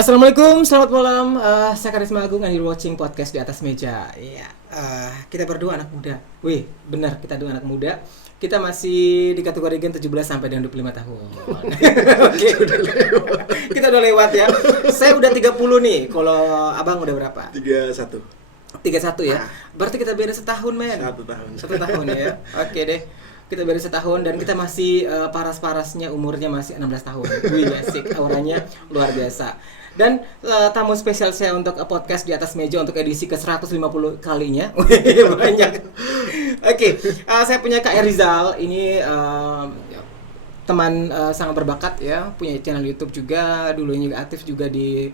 Assalamualaikum, selamat malam. Saya Karisma Agung and you're watching podcast di atas meja. Iya, kita berdua anak muda. Wih, benar kita dua anak muda. Kita masih di kategori gen 17 sampai dengan 25 tahun. Oke, kita udah lewat ya. Saya udah 30 nih. Kalau Abang udah berapa? 31. 31 ya. Berarti kita beda setahun, men. 1 tahun. 1 tahun ya. Oke deh. Kita beda setahun dan kita masih paras-parasnya umurnya masih 16 tahun. Wih, asik, auranya luar biasa. Dan tamu spesial saya untuk podcast di atas meja untuk edisi ke-150 kalinya. Banyak. Oke, saya punya Kak Erizal. Ini teman sangat berbakat ya, punya channel YouTube juga, dulunya juga aktif juga di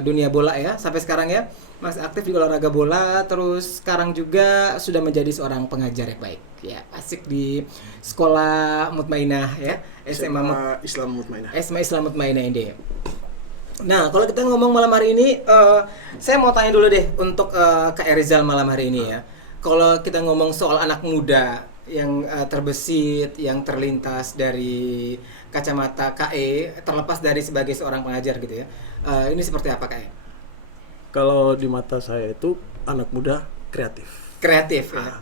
dunia bola ya, sampai sekarang ya masih aktif di olahraga bola, terus sekarang juga sudah menjadi seorang pengajar yang baik ya, asik di sekolah Mutmainah ya, SMA Islam Mutmainah ini. Nah, kalau kita ngomong malam hari ini, saya mau tanya dulu deh untuk Kak Erizal malam hari ini ya. Kalau kita ngomong soal anak muda yang terbesit, yang terlintas dari kacamata KE, terlepas dari sebagai seorang pengajar gitu ya. Ini seperti apa Kak E? Kalau di mata saya itu anak muda kreatif. Kreatif ya.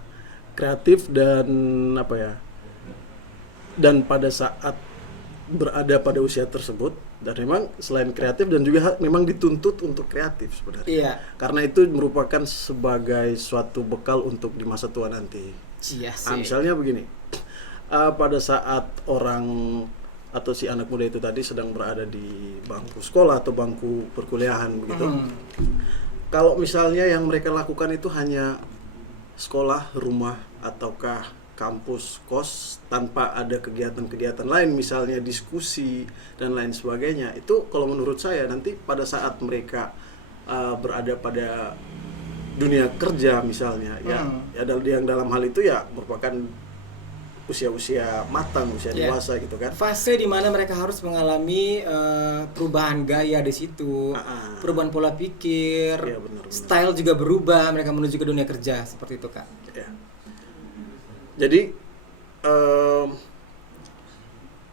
Kreatif dan apa ya? Dan pada saat berada pada usia tersebut, dan memang selain kreatif dan juga memang dituntut untuk kreatif sebenarnya. Iya. Karena itu merupakan sebagai suatu bekal untuk di masa tua nanti. Iya sih. Misalnya begini, pada saat orang atau si anak muda itu tadi sedang berada di bangku sekolah atau bangku perkuliahan begitu. Kalau misalnya yang mereka lakukan itu hanya sekolah, rumah, ataukah kampus, kos, tanpa ada kegiatan-kegiatan lain, misalnya diskusi dan lain sebagainya, itu kalau menurut saya nanti pada saat mereka berada pada dunia kerja misalnya, ya yang dalam hal itu ya merupakan usia-usia matang, usia dewasa gitu kan. Fase di mana mereka harus mengalami perubahan gaya di situ, perubahan pola pikir, ya, benar. Style juga berubah, mereka menuju ke dunia kerja seperti itu Kak. Ya. Jadi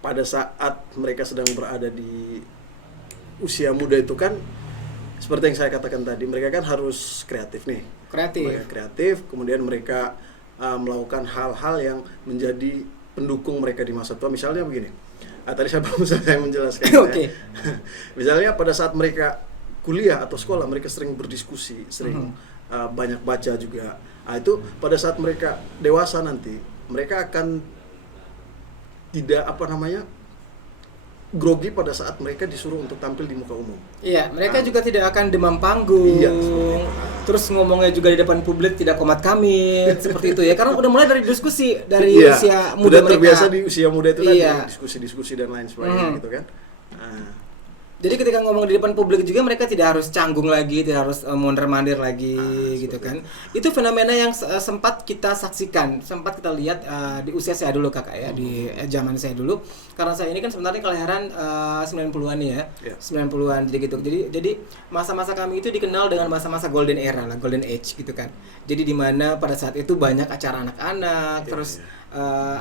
pada saat mereka sedang berada di usia muda itu kan, seperti yang saya katakan tadi, mereka kan harus kreatif nih. Kreatif, kemudian mereka melakukan hal-hal yang menjadi pendukung mereka di masa tua. Misalnya begini, tadi saya belum selesai menjelaskan. Okay. Misalnya pada saat mereka kuliah atau sekolah, mereka sering berdiskusi, sering banyak baca juga. Itu pada saat mereka dewasa nanti, mereka akan tidak grogi pada saat mereka disuruh untuk tampil di muka umum. Iya, mereka juga tidak akan demam panggung. Iya, terus ngomongnya juga di depan publik tidak komat kamit seperti itu ya. Karena udah mulai dari diskusi dari usia muda mereka. Terbiasa di usia muda itu tadi diskusi-diskusi dan lain sebagainya gitu kan. Jadi ketika ngomong di depan publik juga mereka tidak harus canggung lagi, tidak harus mondar-mandir lagi gitu kan. Itu fenomena yang sempat kita saksikan, sempat kita lihat di usia saya dulu Kakak ya, di zaman saya dulu. Karena saya ini kan sebenarnya kelahiran 90-an ya. 90-an jadi gitu. Jadi masa-masa kami itu dikenal dengan masa-masa golden era lah, golden age gitu kan. Jadi di mana pada saat itu banyak acara anak-anak, terus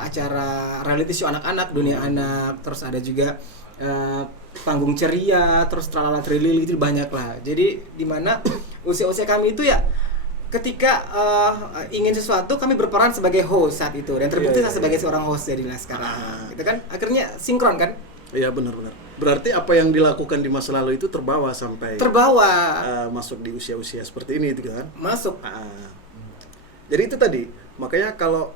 acara reality show anak-anak, dunia anak, terus ada juga panggung ceria, terus tralala trilili itu banyak lah. Jadi di mana usia-usia kami itu ya ketika ingin sesuatu kami berperan sebagai host saat itu dan terbukti saya sebagai seorang host jadilah sekarang. Itu kan akhirnya sinkron kan? Iya benar-benar. Berarti apa yang dilakukan di masa lalu itu terbawa sampai masuk di usia-usia seperti ini gitu kan? Masuk. Jadi itu tadi, makanya kalau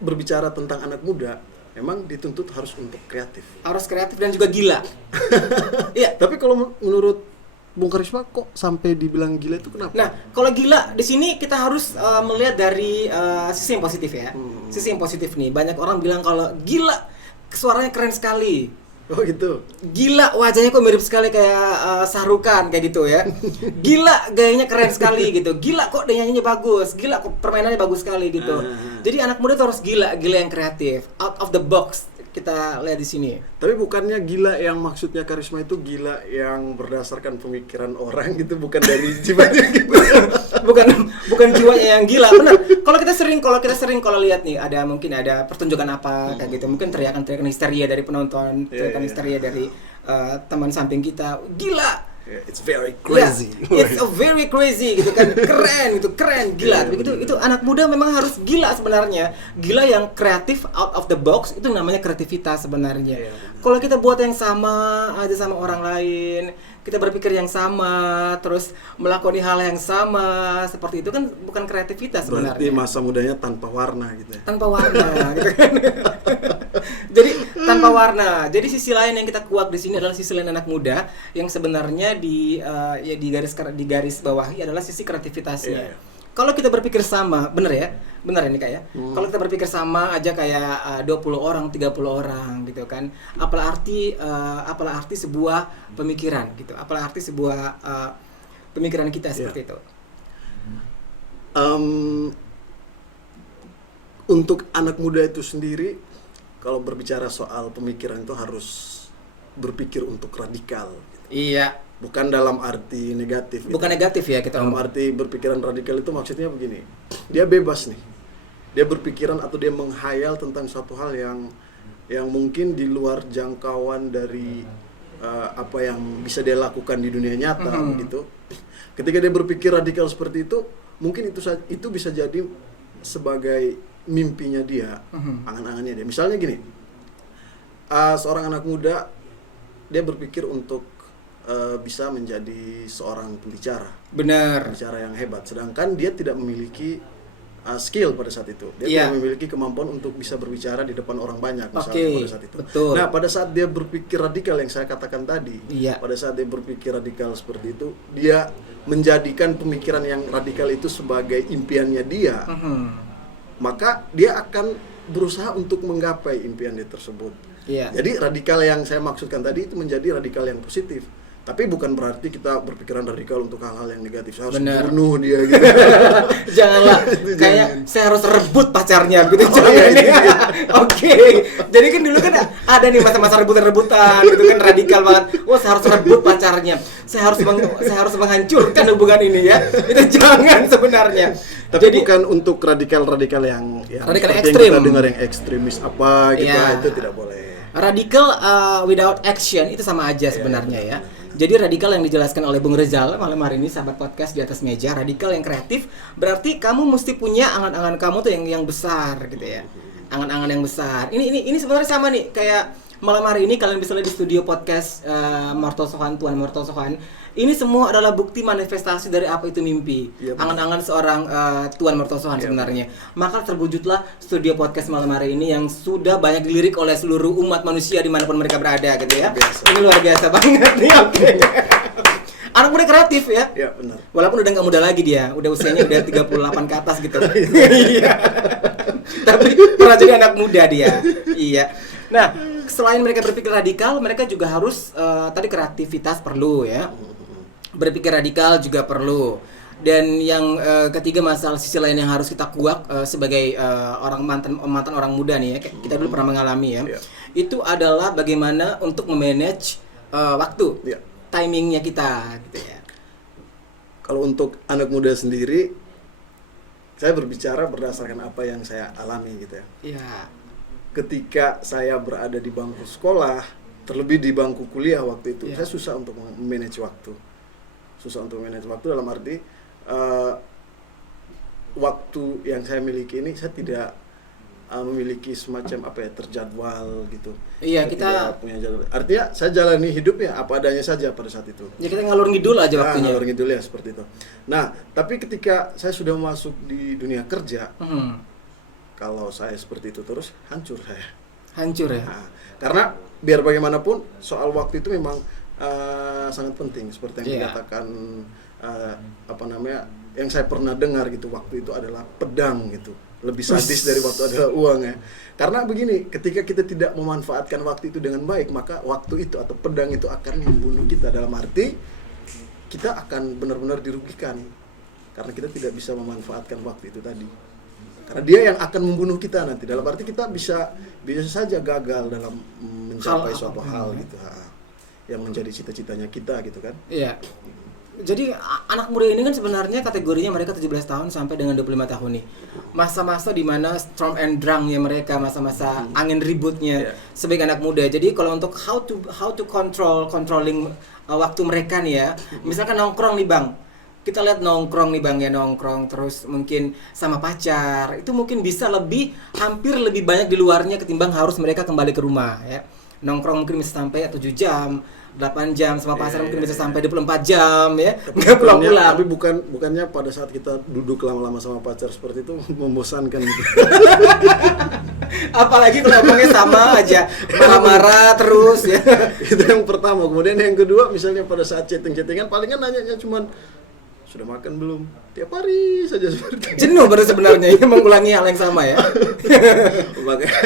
berbicara tentang anak muda memang dituntut harus untuk kreatif. Harus kreatif dan juga gila. Iya. Tapi kalau menurut Bung Karisma kok sampai dibilang gila itu kenapa? Nah, kalau gila di sini kita harus melihat dari sisi yang positif ya. Sisi yang positif nih. Banyak orang bilang kalau gila suaranya keren sekali. Oh gitu. Gila wajahnya kok mirip sekali kayak Sahrukan kayak gitu ya. Gila gayanya keren sekali gitu. Gila kok nyanyinya bagus. Gila kok permainannya bagus sekali gitu. Jadi anak muda tuh harus gila yang kreatif, out of the box. Kita lihat di sini. Tapi bukannya gila yang maksudnya Karisma itu gila yang berdasarkan pemikiran orang gitu, bukan dari jiwanya gitu. bukan jiwanya yang gila, benar. Kalau kita sering kalau lihat nih mungkin ada pertunjukan apa kayak gitu, mungkin teriakan histeria dari penonton, teriakan histeria dari teman samping kita, gila. Yeah, it's very crazy. Yeah, it's a very crazy gitu kan. Keren, gila. Begitu itu anak muda memang harus gila sebenarnya. Gila yang kreatif, out of the box, itu namanya kreativitas sebenarnya. Kalau kita buat yang sama aja sama orang lain, kita berpikir yang sama, terus melakukan hal yang sama, seperti itu kan bukan kreativitas sebenarnya. Berarti masa mudanya tanpa warna gitu ya. Tanpa warna gitu kan. Jadi tanpa warna. Jadi sisi lain yang kita kuak di sini adalah sisi lain anak muda yang sebenarnya di garis bawahi adalah sisi kreativitasnya. Iya. Kalau kita berpikir sama, bener ya? Bener ini Kak ya? Kalau kita berpikir sama aja kayak 20 orang, 30 orang gitu kan. Apalah arti sebuah pemikiran gitu. Apalah arti sebuah pemikiran kita seperti itu. Untuk anak muda itu sendiri, kalau berbicara soal pemikiran itu harus berpikir untuk radikal gitu. Iya. Bukan dalam arti negatif gitu. Bukan negatif ya kita dalam ngomong. arti berpikiran radikal itu maksudnya begini, dia bebas nih, dia berpikiran atau dia menghayal tentang suatu hal yang mungkin di luar jangkauan dari apa yang bisa dia lakukan di dunia nyata gitu. Ketika dia berpikir radikal seperti itu, mungkin itu bisa jadi sebagai mimpinya dia, angan-angannya dia. Misalnya gini, seorang anak muda dia berpikir untuk bisa menjadi seorang pembicara. Benar. Pembicara yang hebat. Sedangkan dia tidak memiliki skill pada saat itu. Dia tidak memiliki kemampuan untuk bisa berbicara di depan orang banyak misalnya pada saat itu. Betul. Nah, pada saat dia berpikir radikal yang saya katakan tadi, Iya. pada saat dia berpikir radikal seperti itu, dia menjadikan pemikiran yang radikal itu sebagai impiannya dia. Maka dia akan berusaha untuk menggapai impian dia tersebut. Iya. Jadi radikal yang saya maksudkan tadi itu menjadi radikal yang positif. Tapi bukan berarti kita berpikiran radikal untuk hal-hal yang negatif. Saya harus bunuh dia gitu. Janganlah. Kayak saya harus rebut pacarnya gitu. Oke. Jadi kan dulu kan ada nih masa-masa rebutan gitu kan, radikal banget. Wah, saya harus rebut pacarnya. Saya harus menghancurkan hubungan ini ya. Itu jangan sebenarnya. Tapi jadi, bukan untuk radikal yang radikal ekstrim. Yang kita dengar yang ekstremis apa gitu, itu tidak boleh. Radikal without action itu sama aja sebenarnya ya. Jadi radikal yang dijelaskan oleh Bung Rezal malam hari ini, sahabat podcast di atas meja, radikal yang kreatif berarti kamu mesti punya angan-angan kamu tuh yang besar gitu ya. Angan-angan yang besar. Ini sebenarnya sama nih kayak malam hari ini kalian bisa lihat di studio podcast Tuan Morto Sohan. Ini semua adalah bukti manifestasi dari apa itu mimpi. Angan-angan seorang Tuan Morto Sohan sebenarnya. Maka terwujudlah studio podcast malam hari ini yang sudah banyak dilirik oleh seluruh umat manusia dimanapun mereka berada gitu ya. Ini luar biasa banget nih. Anak muda kreatif ya. Iya, benar. Walaupun udah nggak muda lagi dia, udah usianya udah 38 ke atas gitu. Iya. Tapi pernah jadi anak muda dia. Iya. Nah, selain mereka berpikir radikal, mereka juga harus tadi kreativitas perlu ya. Berpikir radikal juga perlu. Dan yang ketiga masalah sisi lain yang harus kita kuak sebagai orang mantan orang muda nih ya, kita dulu pernah mengalami ya. Itu adalah bagaimana untuk memanage waktu, timingnya kita gitu ya. Kalau untuk anak muda sendiri, saya berbicara berdasarkan apa yang saya alami gitu ya. Iya. Ketika saya berada di bangku sekolah, terlebih di bangku kuliah waktu itu, saya susah untuk manage waktu. Susah untuk manage waktu dalam arti waktu yang saya miliki ini saya tidak memiliki semacam terjadwal gitu. Iya, saya kita tidak punya jadwal. Artinya saya jalani hidup ya apa adanya saja pada saat itu. Ya kita ngalur ngidul aja waktunya. Ngalur ngidul ya seperti itu. Nah, tapi ketika saya sudah masuk di dunia kerja, kalau saya seperti itu terus hancur saya. Hancur ya. Nah, karena biar bagaimanapun soal waktu itu memang sangat penting seperti yang dikatakan yang saya pernah dengar gitu, waktu itu adalah pedang gitu, lebih sadis dari waktu adalah uang ya. Karena begini, ketika kita tidak memanfaatkan waktu itu dengan baik, maka waktu itu atau pedang itu akan membunuh kita, dalam arti kita akan benar-benar dirugikan karena kita tidak bisa memanfaatkan waktu itu tadi. Karena dia yang akan membunuh kita nanti, dalam arti kita bisa saja gagal dalam mencapai suatu hal gitu, yang menjadi cita-citanya kita gitu kan. Iya. Jadi anak muda ini kan sebenarnya kategorinya mereka 17 tahun sampai dengan 25 tahun nih. Masa-masa di mana storm and drangnya mereka, masa-masa angin ributnya sebagai anak muda. Jadi kalau untuk how to controlling waktu mereka nih ya. Misalkan nongkrong nih Bang. Kita lihat nongkrong nih Bang ya, nongkrong terus mungkin sama pacar. Itu mungkin bisa hampir lebih banyak di luarnya ketimbang harus mereka kembali ke rumah ya. Nongkrong mungkin bisa sampai 7 jam, 8 jam, sama pacar mungkin bisa sampai 24 jam ya. Enggak pulang-pulang. Tapi bukannya pada saat kita duduk lama-lama sama pacar seperti itu membosankan gitu. Apalagi kalau ngomongnya sama aja, marah-marah terus ya. Itu yang pertama. Kemudian yang kedua, misalnya pada saat chatting-chattingan palingan nanyanya cuman sudah makan belum? Tiap hari saja seperti itu. Jenuh baru sebenarnya ya, mengulangi hal yang sama ya. Makanya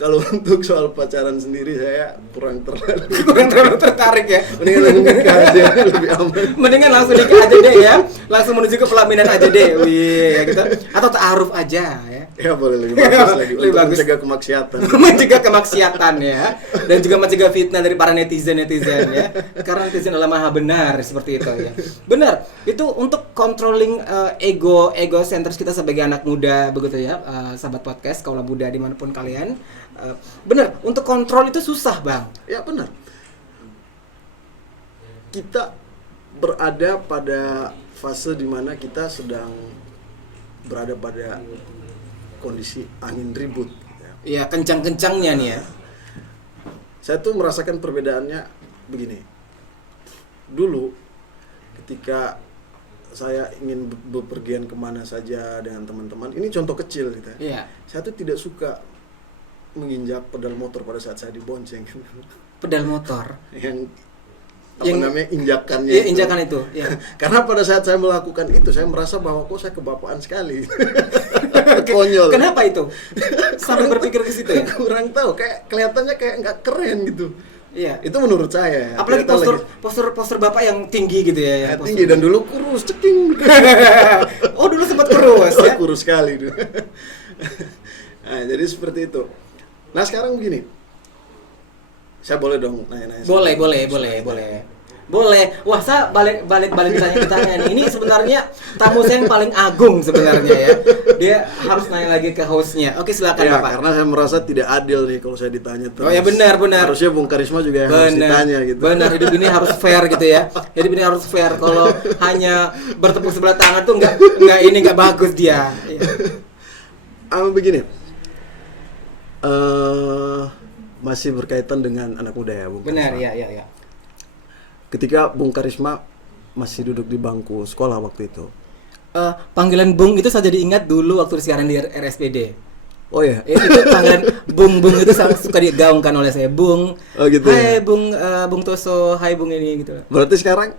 kalau untuk soal pacaran sendiri saya kurang terlalu tertarik ya. Mendingan langsung nikah aja lebih aman. Mendingan langsung nikah aja deh ya. Langsung menuju ke pelaminan aja deh. Wih, ya gitu. Atau ta'aruf aja ya. Ya boleh lebih bagus lagi Lebih untuk bagus. mencegah kemaksiatan. Mencegah kemaksiatan ya. Dan juga mencegah fitnah dari para netizen ya. Karena netizen adalah maha benar seperti itu ya. Benar. Itu untuk controlling ego centers kita sebagai anak muda begitu ya, sahabat podcast kaula muda dimanapun kalian. Benar, untuk kontrol itu susah Bang. Ya benar. Kita berada pada fase dimana kita sedang berada pada kondisi angin ribut. Ya kencang-kencangnya nih ya. Saya tuh merasakan perbedaannya begini. Dulu ketika saya ingin bepergian kemana saja dengan teman-teman, ini contoh kecil gitu ya. Iya. Saya tuh tidak suka menginjak pedal motor pada saat saya dibonceng. Pedal motor. Yang Yang- namanya injakannya. Iya, itu. injakan itu. Ya. Karena pada saat saya melakukan itu, saya merasa bahwa kok saya kebapaan sekali. Konyol. Kenapa itu? Sampai berpikir ke situ ya. Kurang tahu, kayak kelihatannya kayak nggak keren gitu. Iya. Itu menurut saya. Apalagi Tidak tahu postur bapak yang tinggi gitu ya. lagi. Tinggi dan dulu kurus, ceking. Oh dulu sempat kurus ya. Kurus sekali dulu. Nah, jadi seperti itu. Nah sekarang begini, saya boleh dong nanya-nanya. Boleh. Wah, saya balik ditanya nih. Ini sebenarnya tamu saya yang paling agung sebenarnya ya. Dia harus nanya lagi ke hostnya. Oke, silakan Ya, Bapak. karena saya merasa tidak adil nih kalau saya ditanya terus. Oh ya benar. Harusnya Bung Karisma juga yang harus ditanya gitu. Benar, hidup ini harus fair gitu ya. Hidup ini harus fair. Kalau hanya bertepuk sebelah tangan tuh nggak bagus dia. Iya. Begini. Masih berkaitan dengan anak muda ya, Bung. Benar, Karisma. ya. Ketika Bung Karisma masih duduk di bangku sekolah waktu itu. Panggilan Bung itu saya jadi ingat dulu waktu siaran di RSPD. Oh ya. Itu panggilan Bung itu suka digaungkan oleh saya. Bung. Oh gitu. Hai Ya? Bung Toso, hai Bung ini gitu. Berarti sekarang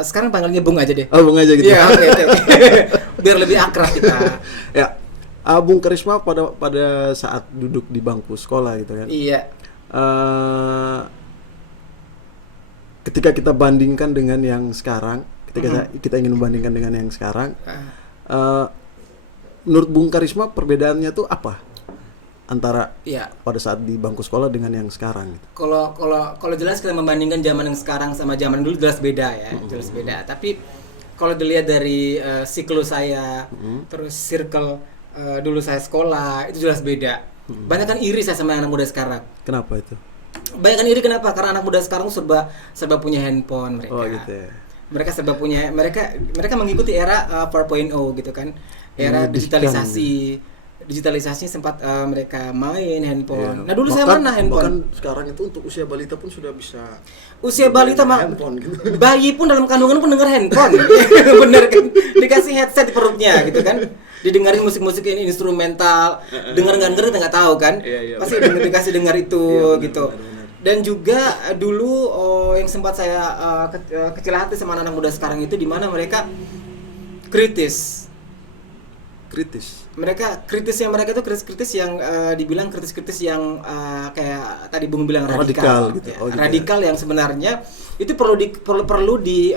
Sekarang panggilnya Bung aja deh. Bung aja gitu. Iya, oke. Biar lebih akrab kita. Ya. Bung Karisma pada saat duduk di bangku sekolah gitu kan. Iya. Ketika kita bandingkan dengan yang sekarang, ketika kita ingin membandingkan dengan yang sekarang, menurut Bung Karisma perbedaannya tuh apa antara Iya. pada saat di bangku sekolah dengan yang sekarang gitu? Kalau jelas kita membandingkan zaman yang sekarang sama zaman dulu jelas beda ya, jelas beda. Tapi kalau dilihat dari siklus saya, terus circle dulu saya sekolah itu jelas beda. Banyak kan iri saya sama anak muda sekarang. Kenapa itu? Banyak kan iri kenapa? Karena anak muda sekarang serba punya handphone mereka. Oh gitu ya. Mereka serba punya, mereka mengikuti era 4.0 gitu kan, era digitalisasi sempat mereka main handphone. Iya. Nah dulu saya mana handphone? Bahkan sekarang itu untuk usia balita pun sudah bisa. Usia balita handphone gitu. bayi pun dalam kandungan pun dengar handphone. Bener kan? Dikasih headset di perutnya gitu kan. Didengarin musik-musik ini instrumental, dengar kita nggak tahu kan? Iya, Pasti dikasih dengar itu Iya, benar, gitu. benar. Dan juga dulu yang sempat saya kecil hati sama anak muda sekarang itu di mana mereka kritis. Mereka itu kritis yang dibilang kritis yang kayak tadi Bung bilang radikal gitu. Ya, Oh, gitu radikal yang sebenarnya itu perlu di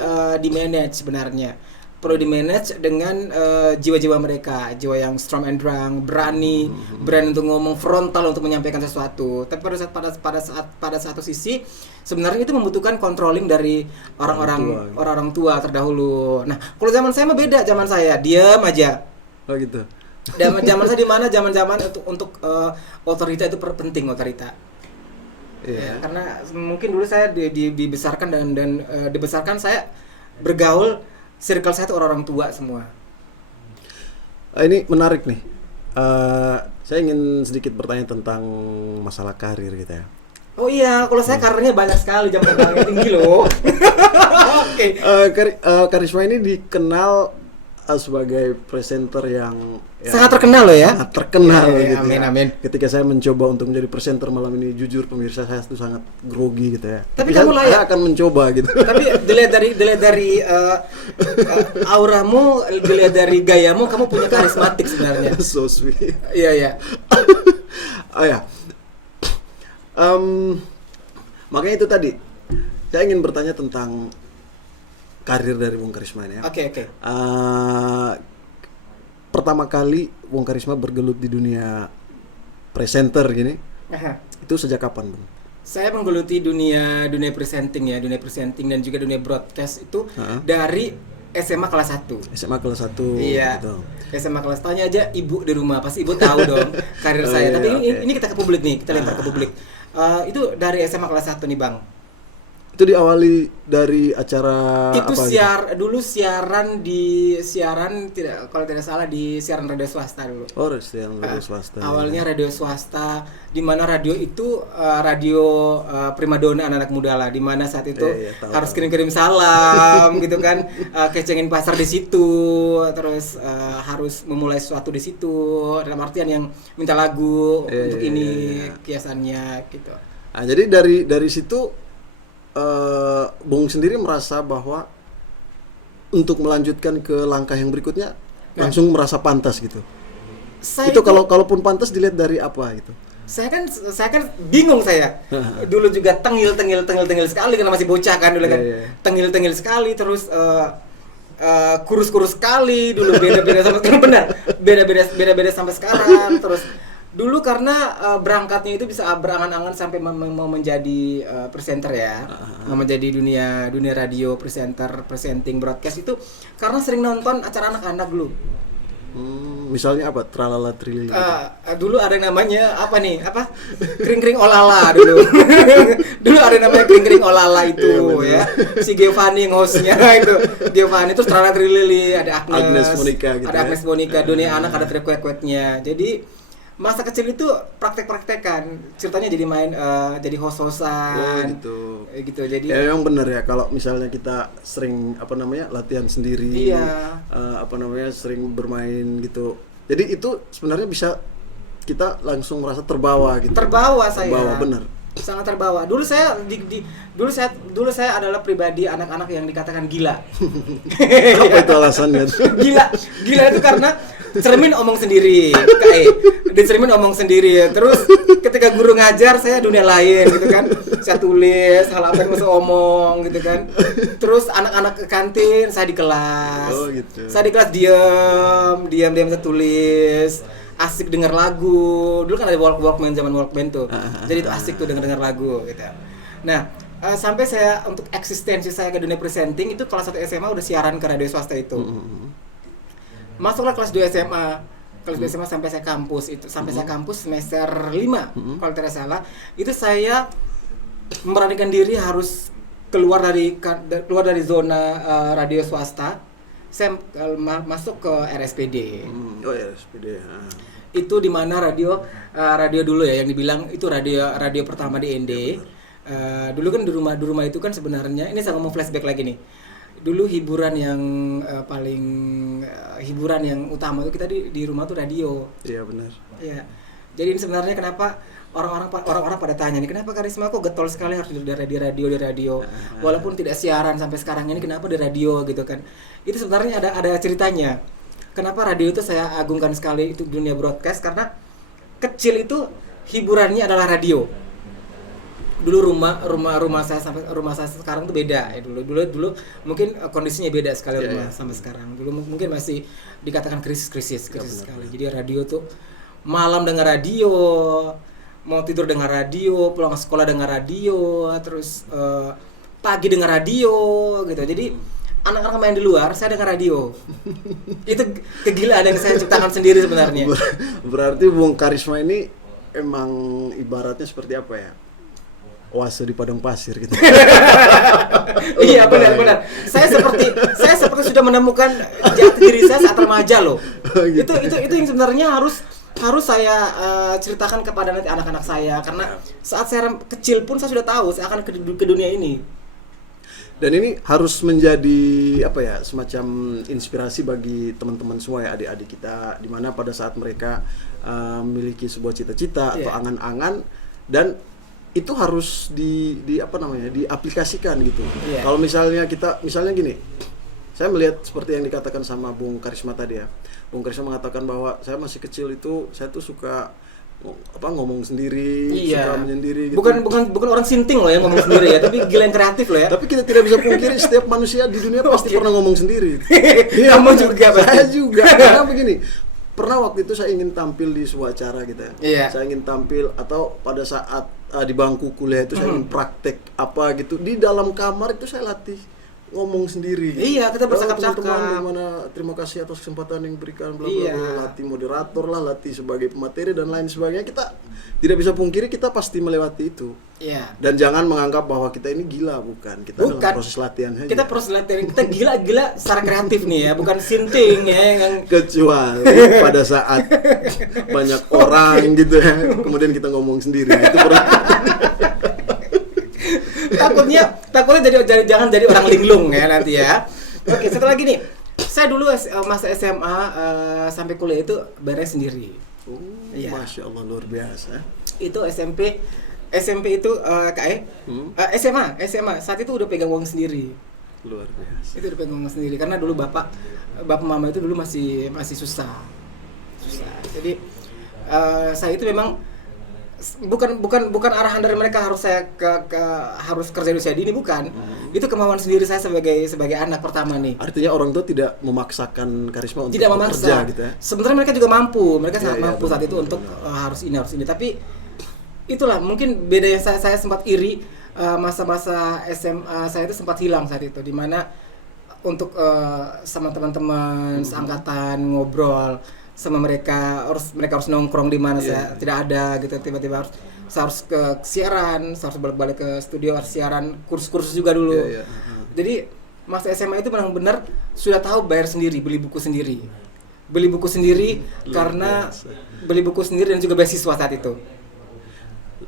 manage sebenarnya. perlu di manage dengan jiwa-jiwa mereka, jiwa yang strong and drunk, berani untuk ngomong frontal untuk menyampaikan sesuatu. Tapi pada satu sisi sebenarnya itu membutuhkan controlling dari orang tua terdahulu. Nah, kalau zaman saya mah beda, zaman saya diam aja. Oh gitu. Zaman saya di mana? Zaman untuk otorita itu penting, otorita. Iya. Ya, karena mungkin dulu saya dibesarkan dan dibesarkan saya bergaul, circle saya itu orang tua semua. Ini menarik nih. Saya ingin sedikit bertanya tentang masalah karir gitu ya. Oh iya, kalau saya karirnya banyak sekali, jam terbangnya tinggi loh. Oke. Karisma ini dikenal sebagai presenter yang sangat terkenal loh ya. Sangat terkenal ya, gitu. Amin. Ketika saya mencoba untuk menjadi presenter malam ini, jujur pemirsa, saya itu sangat grogi gitu ya. Tapi kamu saya akan mencoba gitu. Tapi dilihat dari auramu, dilihat dari gayamu, kamu punya karismatik sebenarnya. So sweet. Iya. Oh ya. Makanya itu tadi saya ingin bertanya tentang karir dari Bung Karisma ini ya. Oke. Pertama kali Bung Karisma bergelut di dunia presenter gini. Itu sejak kapan, Bung? Saya menggeluti dunia presenting dan juga dunia broadcast itu dari SMA kelas 1. SMA kelas 1. Iya. Gitu. SMA kelas, tanya aja ibu di rumah, pasti ibu tahu dong karir saya. Iya, Tapi okay. ini kita ke publik nih, kita lempar ke publik. Itu dari SMA kelas 1 nih, Bang. Itu diawali dari acara Itu apa? dulu siaran tidak, kalau tidak salah di siaran radio swasta dulu. Oh, siaran radio swasta. Awalnya radio swasta, di mana radio itu radio primadona anak-anak muda lah, di mana saat itu harus kirim-kirim salam gitu kan, kecengin pasar di situ, terus harus memulai sesuatu di situ, dalam artian yang minta lagu untuk ini kiasannya gitu. Nah, jadi dari situ Bung sendiri merasa bahwa untuk melanjutkan ke langkah yang berikutnya langsung merasa pantas gitu. Itu kalaupun pantas dilihat dari apa gitu. Saya kan bingung saya. Dulu juga tengil sekali karena masih bocah kan dulu kan. Tengil sekali, terus kurus sekali dulu, beda-beda sampai sekarang, benar. Beda-beda sampai sekarang. Terus dulu karena berangkatnya itu bisa berangan-angan sampai mau menjadi presenter ya, mau menjadi dunia radio, presenting, broadcast itu karena sering nonton acara anak-anak dulu. Misalnya apa? Tralala Trilili. Dulu ada namanya kring-kring olala dulu. Dulu ada namanya kring-kring olala itu ya. Si Giovanni hostnya itu. Giovanni terus Tralala Trilili, ada Agnes Monica gitu. Ada Agnes Monica, dunia anak ada trek-kuet-kuetnya. Jadi masa kecil itu praktek-praktekan, ceritanya jadi main jadi host-hostan. Gitu. Jadi ya memang benar ya, kalau misalnya kita sering latihan sendiri. Iya. Sering bermain gitu. Jadi itu sebenarnya bisa kita langsung merasa terbawa gitu. Terbawa saya. Terbawa, benar. Sangat terbawa. Dulu saya adalah pribadi anak-anak yang dikatakan gila. Apa itu alasannya? Gila itu karena cermin omong sendiri. Dicermin omong sendiri. Terus ketika guru ngajar saya dunia lain gitu kan. Saya tulis hal apa yang mesti omong gitu kan. Terus anak-anak ke kantin, saya di kelas. Oh gitu. Saya di kelas diam saya tulis. Asik denger lagu. Dulu kan ada Walkman, zaman Walkman tuh. Jadi itu asik tuh denger lagu gitu. Nah, sampai saya untuk eksistensi saya ke dunia presenting itu kelas 1 SMA udah siaran ke radio swasta itu. Masuklah kelas 2 SMA. Kelas 2 SMA sampai saya kampus itu. Sampai saya kampus semester 5 kalau tidak salah. Itu saya memberanikan diri harus keluar dari zona radio swasta. Saya masuk ke RSPD. RSPD. Itu di mana radio dulu ya yang dibilang itu radio pertama di ND. Dulu kan di rumah itu kan sebenarnya, ini saya ngomong flashback lagi nih. Dulu hiburan yang hiburan yang utama itu kita di rumah tuh radio. Iya benar. Iya. Jadi ini sebenarnya kenapa orang-orang pada tanya nih, kenapa Karisma kok getol sekali harus di radio, walaupun tidak siaran sampai sekarang ini, kenapa di radio gitu kan? Itu sebenarnya ada ceritanya. Kenapa radio itu saya agungkan sekali itu dunia broadcast, karena kecil itu hiburannya adalah radio. dulu rumah saya sampai rumah saya sekarang tuh beda ya. Dulu mungkin kondisinya beda sekali rumah sampai sekarang. Dulu mungkin masih dikatakan krisis sekali. Jadi radio tuh malam dengar radio, mau tidur dengar radio, pulang sekolah dengar radio, terus pagi dengar radio gitu. Jadi anak-anak main di luar, saya dengar radio. Itu kegilaan yang saya ciptakan sendiri sebenarnya. Berarti Bung Karisma ini emang ibaratnya seperti apa ya? Oase di padang pasir gitu. Iya benar. Saya seperti sudah menemukan jati diri saya saat remaja loh. Gitu. Itu yang sebenarnya harus saya ceritakan kepada nanti anak-anak saya, karena saat saya kecil pun saya sudah tahu saya akan ke dunia ini. Dan ini harus menjadi apa ya, semacam inspirasi bagi teman-teman semua ya, adik-adik kita, di mana pada saat mereka memiliki sebuah cita-cita atau angan-angan, dan itu harus diaplikasikan gitu. Kalau misalnya gini, saya melihat seperti yang dikatakan sama Bung Karisma tadi ya. Bung Karisma mengatakan bahwa saya masih kecil itu saya tuh suka ngomong sendiri, suka menyendiri gitu. Bukan orang sinting loh yang ngomong sendiri ya, tapi gila yang kreatif loh ya. Tapi kita tidak bisa pungkiri setiap manusia di dunia pasti pernah ngomong sendiri. Kamu juga, saya juga. Karena begini, pernah waktu itu saya ingin tampil di sebuah acara gitu ya. Saya ingin tampil, atau pada saat di bangku kuliah itu saya ingin praktek apa gitu. Di dalam kamar itu saya latih ngomong sendiri. Iya, kita bercakap-cakap. Teman-teman, terima kasih atas kesempatan yang diberikan, bla bla bla. Latih moderator lah, latih sebagai pemateri dan lain sebagainya. Kita tidak bisa pungkiri kita pasti melewati itu. Iya. Dan jangan menganggap bahwa kita ini gila, bukan. Kita dalam proses latihan saja. Kita proses latihan. Kita gila secara kreatif nih ya, bukan sinting ya yang kecuali pada saat banyak orang gitu ya. Kemudian kita ngomong sendiri. Itu takutnya jangan jadi orang linglung ya nanti ya. Oke, satu lagi nih. Saya dulu masa SMA sampai kuliah itu beres sendiri. Masya Allah, luar biasa. Itu SMP itu SMA saat itu udah pegang uang sendiri. Luar biasa. Itu udah pegang uang sendiri karena dulu bapak mama itu dulu masih susah. Jadi saya itu memang bukan arahan dari mereka harus saya harus kerja di usia dini, bukan. Itu kemauan sendiri saya sebagai anak pertama nih. Artinya orang tua tidak memaksakan Karisma untuk tidak bekerja memaksa gitu ya. Sebenarnya mereka juga mampu, sangat mampu saat itu untuk harus ini. Tapi itulah mungkin beda yang saya sempat iri, masa-masa SMA saya itu sempat hilang saat itu, dimana untuk sama teman-teman seangkatan ngobrol sama mereka harus nongkrong di mana saya tidak ada gitu. Tiba-tiba saya harus ke siaran, saya harus balik ke studio, harus siaran, kursus juga dulu. Jadi masa SMA itu benar-benar sudah tahu bayar sendiri, beli buku sendiri karena beli buku sendiri dan juga beasiswa saat itu.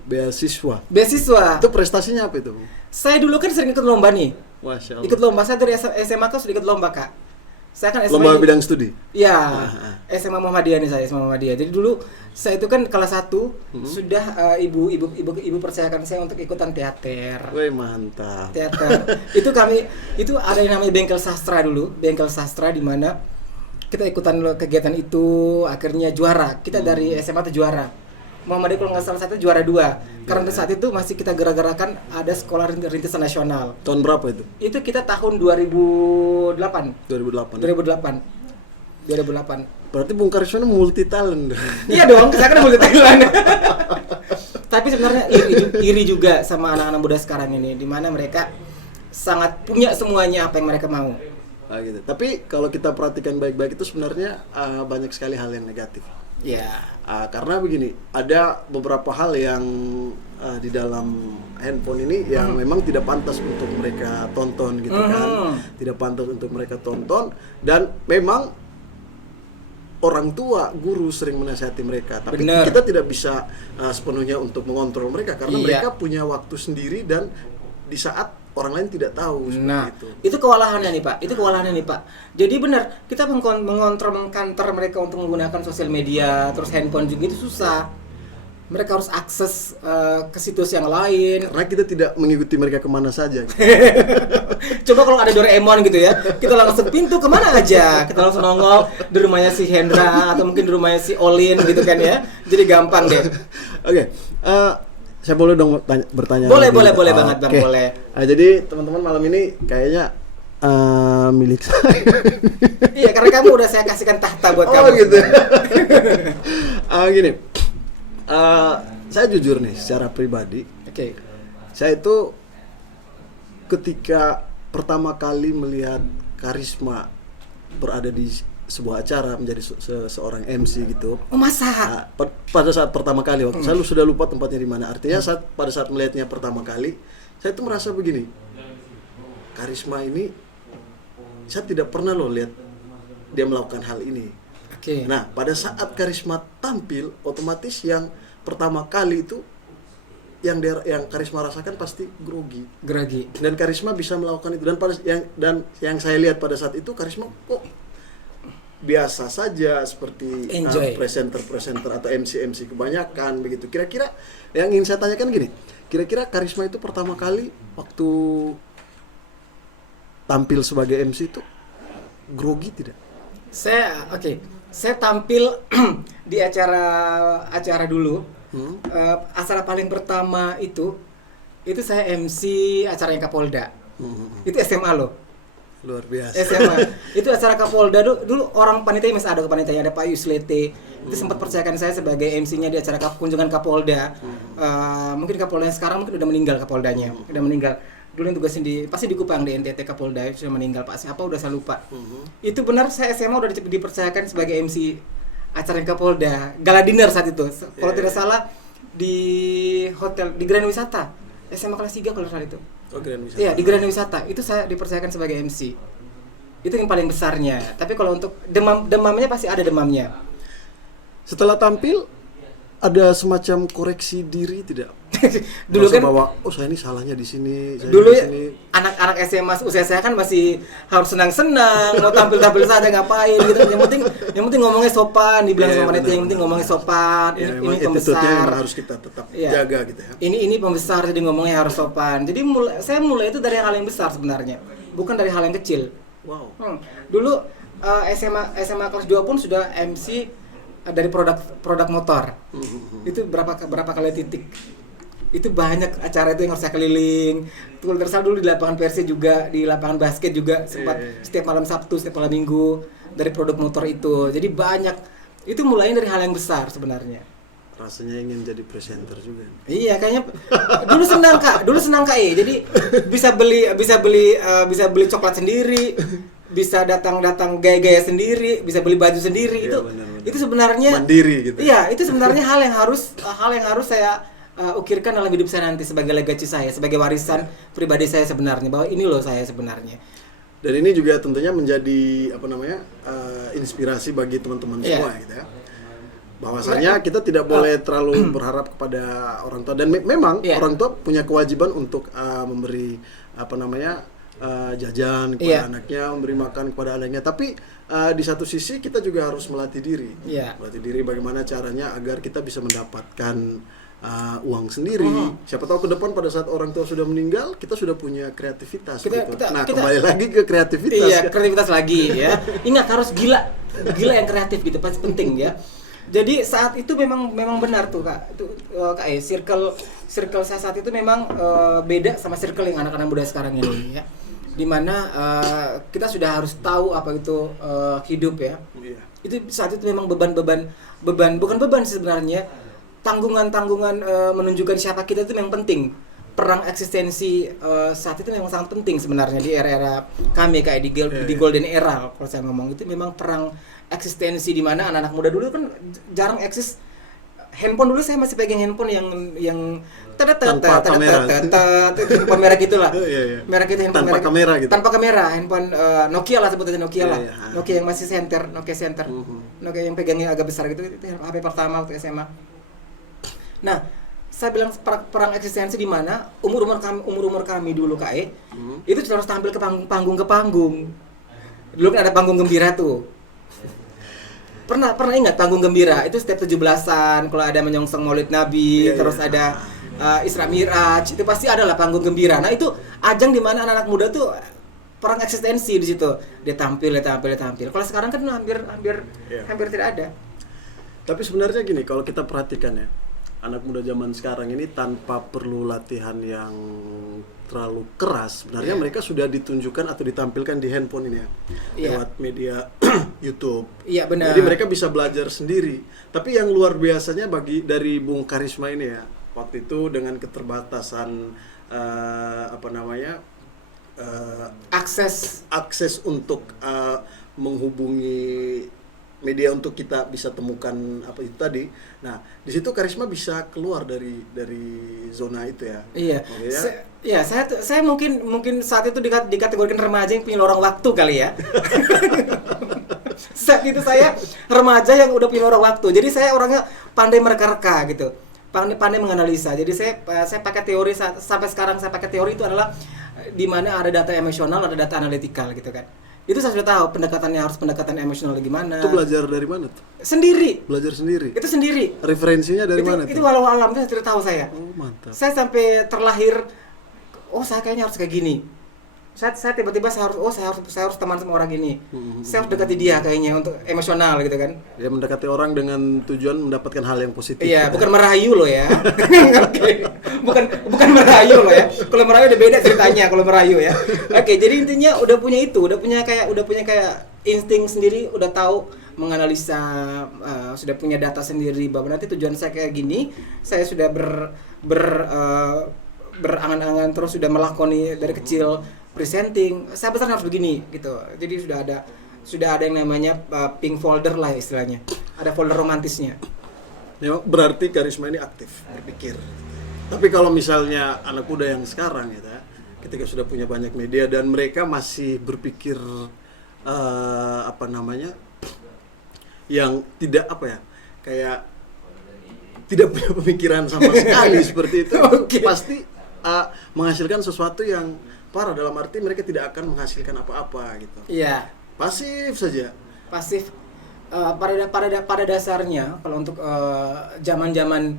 Beasiswa. Itu prestasinya apa itu? Saya dulu kan sering ikut lomba nih. Masya Allah. Ikut lomba, saya dari SMA kan sudah ikut lomba, Kak. Saya kan SMA lomba bidang studi? Iya, SMA Muhammadiyah nih saya, SMA Muhammadiyah. Jadi dulu saya itu kan kelas 1 sudah ibu percayakan saya untuk ikutan teater. Wih, mantap. Teater. itu ada yang namanya Bengkel Sastra dulu, Bengkel Sastra, di mana kita ikutan kegiatan itu, akhirnya juara. Kita dari SMA itu juara. Muhammadiyah kalau nggak salah satu juara 2. Karena saat itu masih kita gerak-gerakan ada sekolah rintisan nasional. Tahun berapa itu? Itu kita tahun 2008. Berarti Bung Karisma multi talent. Iya dong, saya kan multi talent. Tapi sebenarnya iri juga sama anak-anak muda sekarang ini, di mana mereka sangat punya semuanya apa yang mereka mau. Gitu. Tapi kalau kita perhatikan baik-baik itu sebenarnya banyak sekali hal yang negatif. Ya. Karena begini, ada beberapa hal yang di dalam handphone ini yang memang tidak pantas untuk mereka tonton gitu kan, tidak pantas untuk mereka tonton, dan memang orang tua, guru sering menasihati mereka, tapi kita tidak bisa sepenuhnya untuk mengontrol mereka karena mereka punya waktu sendiri dan di saat orang lain tidak tahu. Nah, itu kewalahannya nih Pak. Jadi benar, kita mengontrol, mengkanter mereka untuk menggunakan sosial media, terus handphone juga itu susah. Mereka harus akses ke situs yang lain. Karena kita tidak mengikuti mereka kemana saja. Coba kalau ada Doraemon gitu ya, kita langsung pintu kemana aja, kita langsung nongol di rumahnya si Hendra atau mungkin di rumahnya si Olin gitu kan ya. Jadi gampang deh. Oke. Saya boleh dong bertanya? Boleh lagi? banget Bang, Oke. boleh. Nah, jadi teman-teman malam ini kayaknya milik saya. Iya, karena kamu udah saya kasihkan tahta buat kamu. Oh gitu. Gini, saya jujur nih secara pribadi, Oke. saya itu ketika pertama kali melihat Karisma berada di sebuah acara menjadi seorang MC gitu. Oh, masa? Nah, pada saat pertama kali waktu saya sudah lupa tempatnya di mana. Artinya pada saat melihatnya pertama kali, saya tuh merasa begini. Karisma ini saya tidak pernah loh lihat dia melakukan hal ini. Oke. Nah, pada saat Karisma tampil, otomatis yang pertama kali itu yang Karisma rasakan pasti grogi. Dan Karisma bisa melakukan itu, dan yang saya lihat pada saat itu Karisma kok biasa saja, seperti presenter atau MC kebanyakan begitu. Kira-kira yang ingin saya tanyakan gini, kira-kira Karisma itu pertama kali waktu tampil sebagai MC itu grogi tidak? Saya tampil di acara dulu. Acara paling pertama itu saya MC acaranya Kapolda. Itu SMA loh. Luar biasa. SMA. Itu acara Kapolda dulu orang panitia masih ada panitianya, ada Pak Yuslete. Itu sempat percayakan saya sebagai MC-nya di acara kunjungan Kapolda. Mungkin Kapolda sekarang mungkin udah meninggal, Kapoldanya. Udah meninggal. Dulu yang tugasin pasti di Kupang, di NTT Kapolda, sudah meninggal Pak siapa udah saya lupa. Itu benar, saya SMA udah dipercayakan sebagai MC acara Kapolda, gala dinner saat itu. Kalau tidak salah di hotel di Grand Wisata. SMA kelas 3 kalau salah itu. Oh, Grand Wisata. Iya, di Grand Wisata. Itu saya dipercayakan sebagai MC. Itu yang paling besarnya. Tapi kalau untuk demamnya pasti ada demamnya. Setelah tampil ada semacam koreksi diri tidak? Dulu kan bahwa saya ini salahnya di sini, dulu di sini. Anak-anak SMA usia saya kan masih harus senang-senang, mau tampil-tampil saja ngapain gitu. Yang penting ngomongnya sopan, dibilang sama panitia, yang penting ngomongnya sopan. Ini pembesar. Harus kita tetap jaga gitu ya. Ini pembesar, jadi ngomongnya harus sopan. Jadi saya mulai itu dari hal yang besar sebenarnya, bukan dari hal yang kecil. Wow. Dulu SMA kelas 2 pun sudah MC dari produk motor. Itu berapa kali titik. Itu banyak acara itu yang harus saya keliling. Kalau tersalah dulu di lapangan Persi juga, di lapangan basket juga sempat setiap malam Sabtu, setiap malam Minggu dari produk motor itu. Jadi banyak. Itu mulainya dari hal yang besar sebenarnya. Rasanya ingin jadi presenter juga. Iya, kayaknya dulu senang Kak. Jadi bisa beli coklat sendiri, bisa datang gaya-gaya sendiri, bisa beli baju sendiri. Iya, itu sebenarnya mandiri gitu. Iya, itu sebenarnya hal yang harus saya ukirkan dalam hidup saya nanti sebagai legacy saya, sebagai warisan pribadi saya sebenarnya, bahwa ini loh saya sebenarnya. Dan ini juga tentunya menjadi inspirasi bagi teman-teman semua gitu ya. Bahwasanya kita tidak boleh terlalu berharap kepada orang tua, dan memang orang tua punya kewajiban untuk memberi jajan kepada anaknya, memberi makan kepada anaknya. Tapi di satu sisi kita juga harus melatih diri, melatih diri bagaimana caranya agar kita bisa mendapatkan uang sendiri. Siapa tahu ke depan pada saat orang tua sudah meninggal, kita sudah punya kreativitas. Kembali lagi ke kreativitas. Iya, kreativitas lagi ya. Ingat harus gila yang kreatif gitu, pasti penting ya. Jadi saat itu memang benar tuh Kak. Itu circle saya saat itu memang beda sama circle yang anak-anak muda sekarang ini ya. Dimana kita sudah harus tahu apa itu hidup ya. Itu saat itu memang beban bukan beban sih sebenarnya. Tanggungan menunjukkan siapa kita itu memang penting. Perang eksistensi saat itu memang sangat penting sebenarnya di era kami kayak di golden era kalau saya ngomong. Itu memang perang eksistensi di mana anak-anak muda dulu kan jarang eksis. Handphone dulu saya masih pegang handphone yang tanpa merek gitulah. Merek itu handphone tanpa kamera gitu. Tanpa kamera, handphone Nokia lah sebutnya Nokia lah. Nokia yang masih Nokia center. Nokia yang pegangnya agak besar gitu, itu HP pertama waktu SMA. Nah, saya bilang perang eksistensi di mana umur kami dulu KE itu sudah harus tampil ke panggung. Dulu kan ada panggung gembira tuh. Pernah ingat panggung gembira? Itu setiap 17-an kalau ada menyongsong Maulid Nabi, terus ada Isra Miraj, itu pasti ada lah panggung gembira. Nah, itu ajang di mana anak-anak muda tuh perang eksistensi di situ. Dia tampil. Kalau sekarang kan hampir tidak ada. Tapi sebenarnya gini, kalau kita perhatikan ya, anak muda zaman sekarang ini tanpa perlu latihan yang terlalu keras, sebenarnya mereka sudah ditunjukkan atau ditampilkan di handphone ini ya, lewat media YouTube. Iya, benar. Jadi mereka bisa belajar sendiri. Tapi yang luar biasanya dari Bung Karisma ini ya, waktu itu dengan keterbatasan akses untuk menghubungi media untuk kita bisa temukan apa itu tadi. Nah, di situ Karisma bisa keluar dari zona itu ya. Iya. Saya mungkin saat itu dikategorikan remaja yang punya lorong waktu kali ya. Saat itu saya remaja yang udah punya lorong waktu. Jadi saya orangnya pandai mereka-reka gitu. Pandai menganalisa. Jadi saya pakai teori sampai sekarang saya pakai teori itu adalah di mana ada data emosional, ada data analitikal gitu kan. Itu saya sudah tahu pendekatannya harus pendekatan emosional gimana. Itu belajar dari mana tuh? Sendiri. Belajar sendiri. Itu sendiri. Referensinya dari mana tuh? Itu walau alam itu sudah tahu saya. Oh, mantap. Saya sampai terlahir, saya kayaknya harus kayak gini. Saya tiba-tiba saya harus teman sama orang ini. Saya harus dekati dia kayaknya untuk emosional gitu kan. Ya, mendekati orang dengan tujuan mendapatkan hal yang positif. Iya, bukan merayu loh ya. Oke. Bukan merayu loh ya. Kalau merayu udah beda ceritanya kalau merayu ya. Oke, jadi intinya udah punya kayak insting sendiri, udah tahu menganalisa, sudah punya data sendiri bahwa nanti tujuan saya kayak gini. Saya sudah berangan-angan terus sudah melakoni dari kecil presenting, saya besar harus begini gitu. Jadi sudah ada yang namanya pink folder lah istilahnya. Ada folder romantisnya. Ya, berarti Karisma ini aktif berpikir. Tapi kalau misalnya anak muda yang sekarang gitu ya, ketika sudah punya banyak media dan mereka masih berpikir yang tidak kayak tidak punya pemikiran sama sekali seperti itu, pasti menghasilkan sesuatu yang parah, dalam arti mereka tidak akan menghasilkan apa-apa gitu. Iya. Pasif saja. Pasif. Pada dasarnya kalau untuk zaman-zaman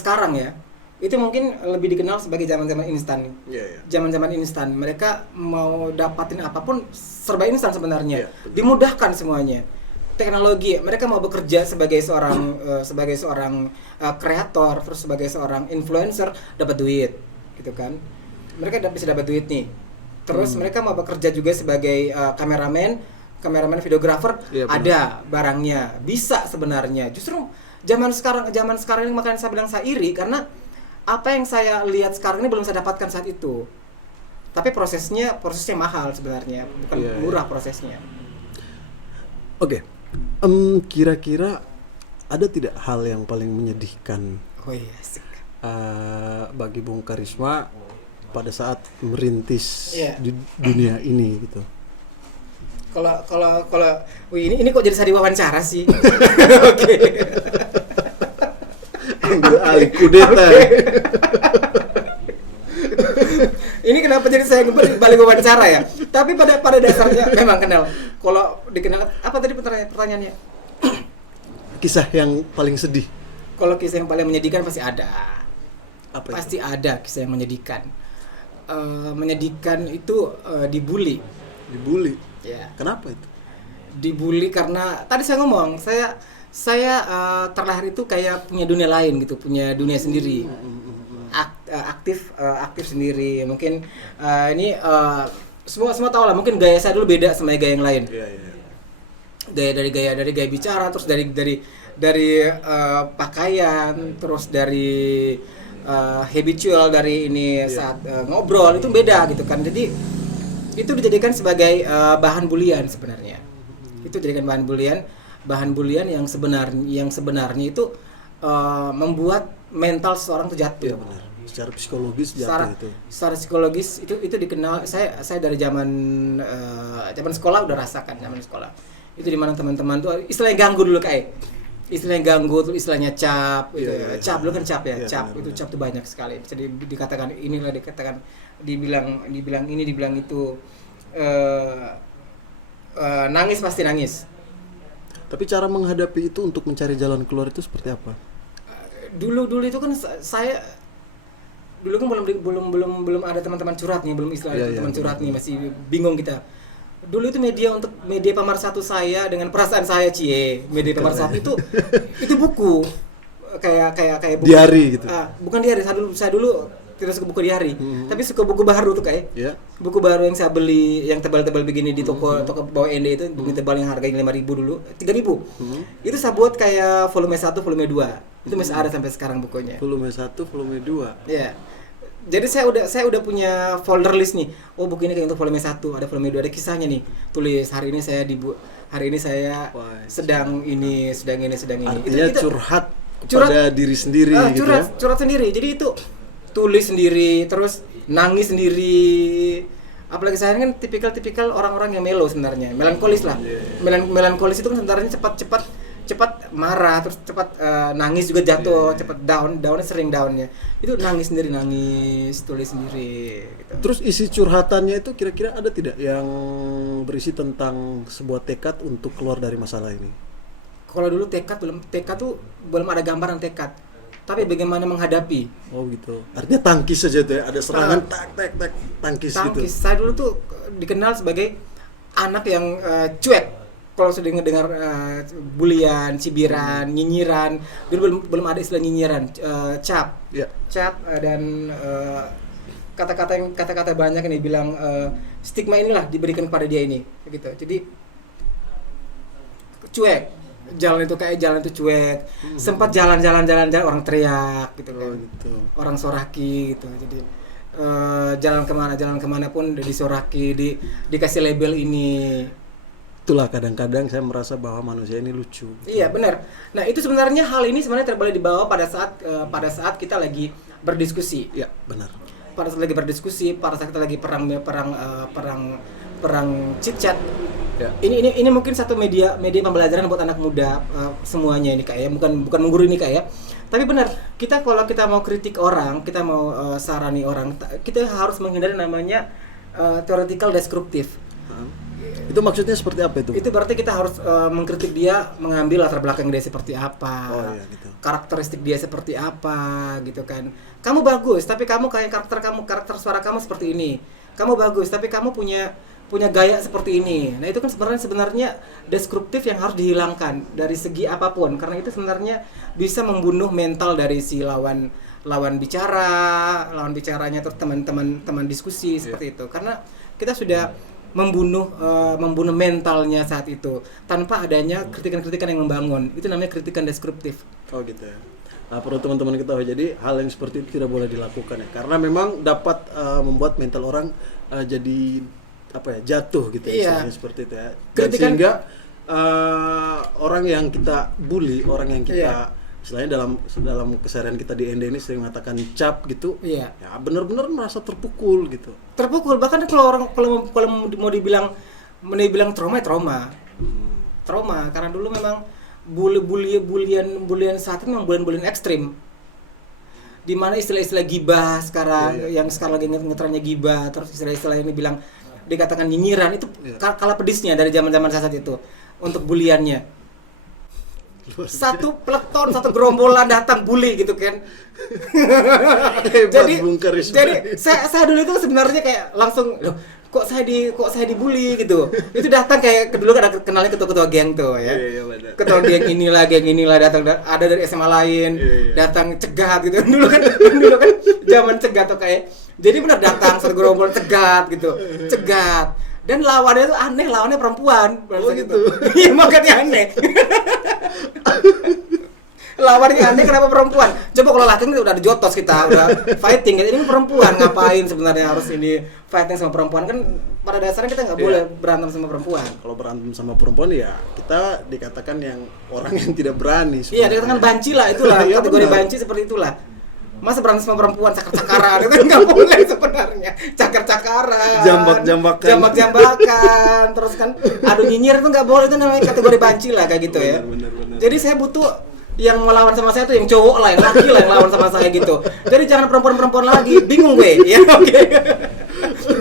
sekarang ya, itu mungkin lebih dikenal sebagai zaman-zaman instan. Yeah. Zaman-zaman instan. Mereka mau dapatin apapun serba instan sebenarnya. Yeah, dimudahkan semuanya. Teknologi, mereka mau bekerja sebagai seorang kreator, terus sebagai seorang influencer, dapat duit, gitu kan. Mereka bisa dapat duit nih. Terus mereka mau bekerja juga sebagai kameramen videografer, ada barangnya, bisa sebenarnya. Justru zaman sekarang ini makanya saya bilang saya iri karena apa yang saya lihat sekarang ini belum saya dapatkan saat itu. Tapi prosesnya mahal sebenarnya, bukan murah prosesnya. Oke. Kira-kira ada tidak hal yang paling menyedihkan bagi Bung Karisma pada saat merintis di dunia ini gitu? Kalau ini kok jadi saya diwawancara sih? Oke. Ambil alih kudeta. Ini kenapa jadi saya balik wawancara ya? Tapi pada dasarnya memang kenal. Kalau dikenal apa tadi pertanyaannya? Kisah yang paling sedih. Kalau kisah yang paling menyedihkan pasti ada. Apa pasti itu? Ada kisah yang menyedihkan. Menyedihkan itu dibully. Dibully? Ya. Kenapa itu? Dibully karena tadi saya ngomong, saya terlahir itu kayak punya dunia lain gitu, punya dunia sendiri. Aktif sendiri. Mungkin ini semua tahu lah, mungkin gaya saya dulu beda sama gaya yang lain. Dari gaya bicara, terus dari pakaian, terus dari habitual dari ini saat ngobrol itu beda gitu kan. Jadi itu dijadikan sebagai bahan bulian sebenarnya. Itu dijadikan bahan bulian yang sebenarnya itu membuat mental seseorang itu jatuh. Iya benar. Secara psikologis jatuh itu. Secara psikologis itu dikenal. Saya dari zaman sekolah udah rasakan zaman sekolah. Itu di mana teman-teman tuh istilahnya ganggu dulu kayak. Istilahnya ganggu tuh istilahnya cap gitu. Cap dulu kan cap ya. Cap itu cap tuh banyak sekali. Bisa dikatakan inilah, dikatakan dibilang ini, dibilang itu. Nangis pasti nangis. Tapi cara menghadapi itu untuk mencari jalan keluar itu seperti apa? Dulu itu kan saya dulu kan belum ada teman-teman curhat nih, belum istilahnya teman curhat nih, masih bingung kita. Dulu itu media pemersatu saya dengan perasaan saya, media pemersatu itu buku. kayak buku diary gitu. Bukan diary, saya dulu tidak suka buku diary, tapi suka buku baru tuh kayak. Ya. Buku baru yang saya beli yang tebal-tebal begini di toko bawah Ende itu, buku tebal yang harganya 5.000 dulu, 3.000. Itu saya buat kayak volume 1, volume 2. Itu masih ada sampai sekarang bukunya. Volume 1, volume 2. Iya. Jadi saya udah punya folder list nih. Oh, buku ini kayak untuk volume 1, ada volume 2, ada kisahnya nih. Tulis hari ini saya sedang ini. Artinya curhat kepada diri sendiri gitu ya. Curhat sendiri. Jadi itu tulis sendiri, terus nangis sendiri. Apalagi saya kan tipikal orang-orang yang melo sebenarnya, melankolis lah. Melankolis itu kan sebenarnya cepat marah, terus cepat nangis juga jatuh, cepat downnya sering downnya. Itu nangis sendiri, tulis sendiri. Gitu. Terus isi curhatannya itu kira-kira ada tidak yang berisi tentang sebuah tekad untuk keluar dari masalah ini? Kalau dulu tekad tuh belum ada gambaran tekad. Tapi bagaimana menghadapi? Oh gitu. Artinya tangkis saja tuh ya, ada serangan tangkis gitu. Saya dulu tuh dikenal sebagai anak yang cuek. Kalau sudah dengar bulian, cibiran, nyinyiran, dulu belum ada istilah nyinyiran, cap, dan kata-kata banyak yang dibilang stigma inilah diberikan kepada dia ini, gitu. Jadi cuek. Jalan itu cuek. Sempat jalan orang teriak gitu kan. Gitu. Orang soraki gitu. Jadi jalan kemana pun disoraki, dikasih label ini. Itulah kadang-kadang saya merasa bahwa manusia ini lucu. Iya, benar. Nah, itu sebenarnya hal ini sebenarnya boleh dibawa pada saat kita lagi berdiskusi. Iya, benar. Pada saat lagi berdiskusi, pada saat kita lagi perang chit-chat. Ya. Ini mungkin satu media pembelajaran buat anak muda semuanya ini kayak bukan menggurui ini kayak. Tapi benar, kalau kita mau kritik orang, kita mau sarani orang, kita harus menghindari namanya theoretical deskriptif. Itu maksudnya seperti apa itu? Itu berarti kita harus mengkritik dia, mengambil latar belakang dia seperti apa, gitu. Karakteristik dia seperti apa, gitu kan. Kamu bagus, tapi kamu kayak karakter suara kamu seperti ini. Kamu bagus, tapi kamu punya gaya seperti ini. Nah, itu kan sebenarnya deskriptif yang harus dihilangkan dari segi apapun, karena itu sebenarnya bisa membunuh mental dari si lawan bicaranya terus teman diskusi seperti itu. Karena kita sudah membunuh mentalnya saat itu tanpa adanya kritikan-kritikan yang membangun. Itu namanya kritikan deskriptif. Oh gitu ya. Nah, perlu teman-teman ketahui, jadi hal yang seperti itu tidak boleh dilakukan ya, karena memang dapat membuat mental orang jadi jatuh gitu ya, seperti itu ya. Sehingga orang yang kita bully, orang yang kita selain dalam keseharian kita di Ende ini sering mengatakan cap gitu, ya benar-benar merasa terpukul gitu. Terpukul, bahkan kalau mau dibilang trauma, karena dulu memang bulian saat itu memang bulian ekstrim. Di mana istilah-istilah gibah sekarang yang sekarang lagi ngetrennya gibah, terus istilah-istilah ini bilang dikatakan nyinyiran itu kalah pedisnya dari zaman-zaman saat itu untuk buliannya. Satu peleton, satu gerombolan datang bully gitu kan. jadi saya dulu itu sebenarnya kayak langsung loh, kok saya dibully gitu. Itu datang kayak dulu ada kenalnya ketua-ketua geng tuh ya. Ketua geng inilah datang, ada dari SMA lain, datang cegat gitu. Dulu kan zaman cegat tuh kayak. Jadi benar datang satu gerombol cegat gitu. Cegat. Dan lawannya tuh aneh, lawannya perempuan. Gitu. Iya, makanya aneh. Lawannya aneh, kenapa perempuan? Coba kalau laki kan udah ada jotos kita, udah fighting. Ini perempuan ngapain sebenarnya harus ini fighting sama perempuan? Kan pada dasarnya kita nggak boleh berantem sama perempuan. Kalau berantem sama perempuan ya kita dikatakan yang orang yang tidak berani. Iya, dikatakan banci lah, itulah kategori banci seperti itulah. Masa berantem sama perempuan cakar-cakaran itu nggak boleh sebenarnya. Cakar-cakaran, jambak-jambakan, terus kan adu nyinyir itu nggak boleh, itu namanya kategori banci lah kayak gitu ya. Bener. Jadi saya butuh yang melawan sama saya tuh yang cowok lah, yang laki lah yang lawan sama saya gitu. Jadi jangan perempuan-perempuan lagi, bingung gue ya. Oke.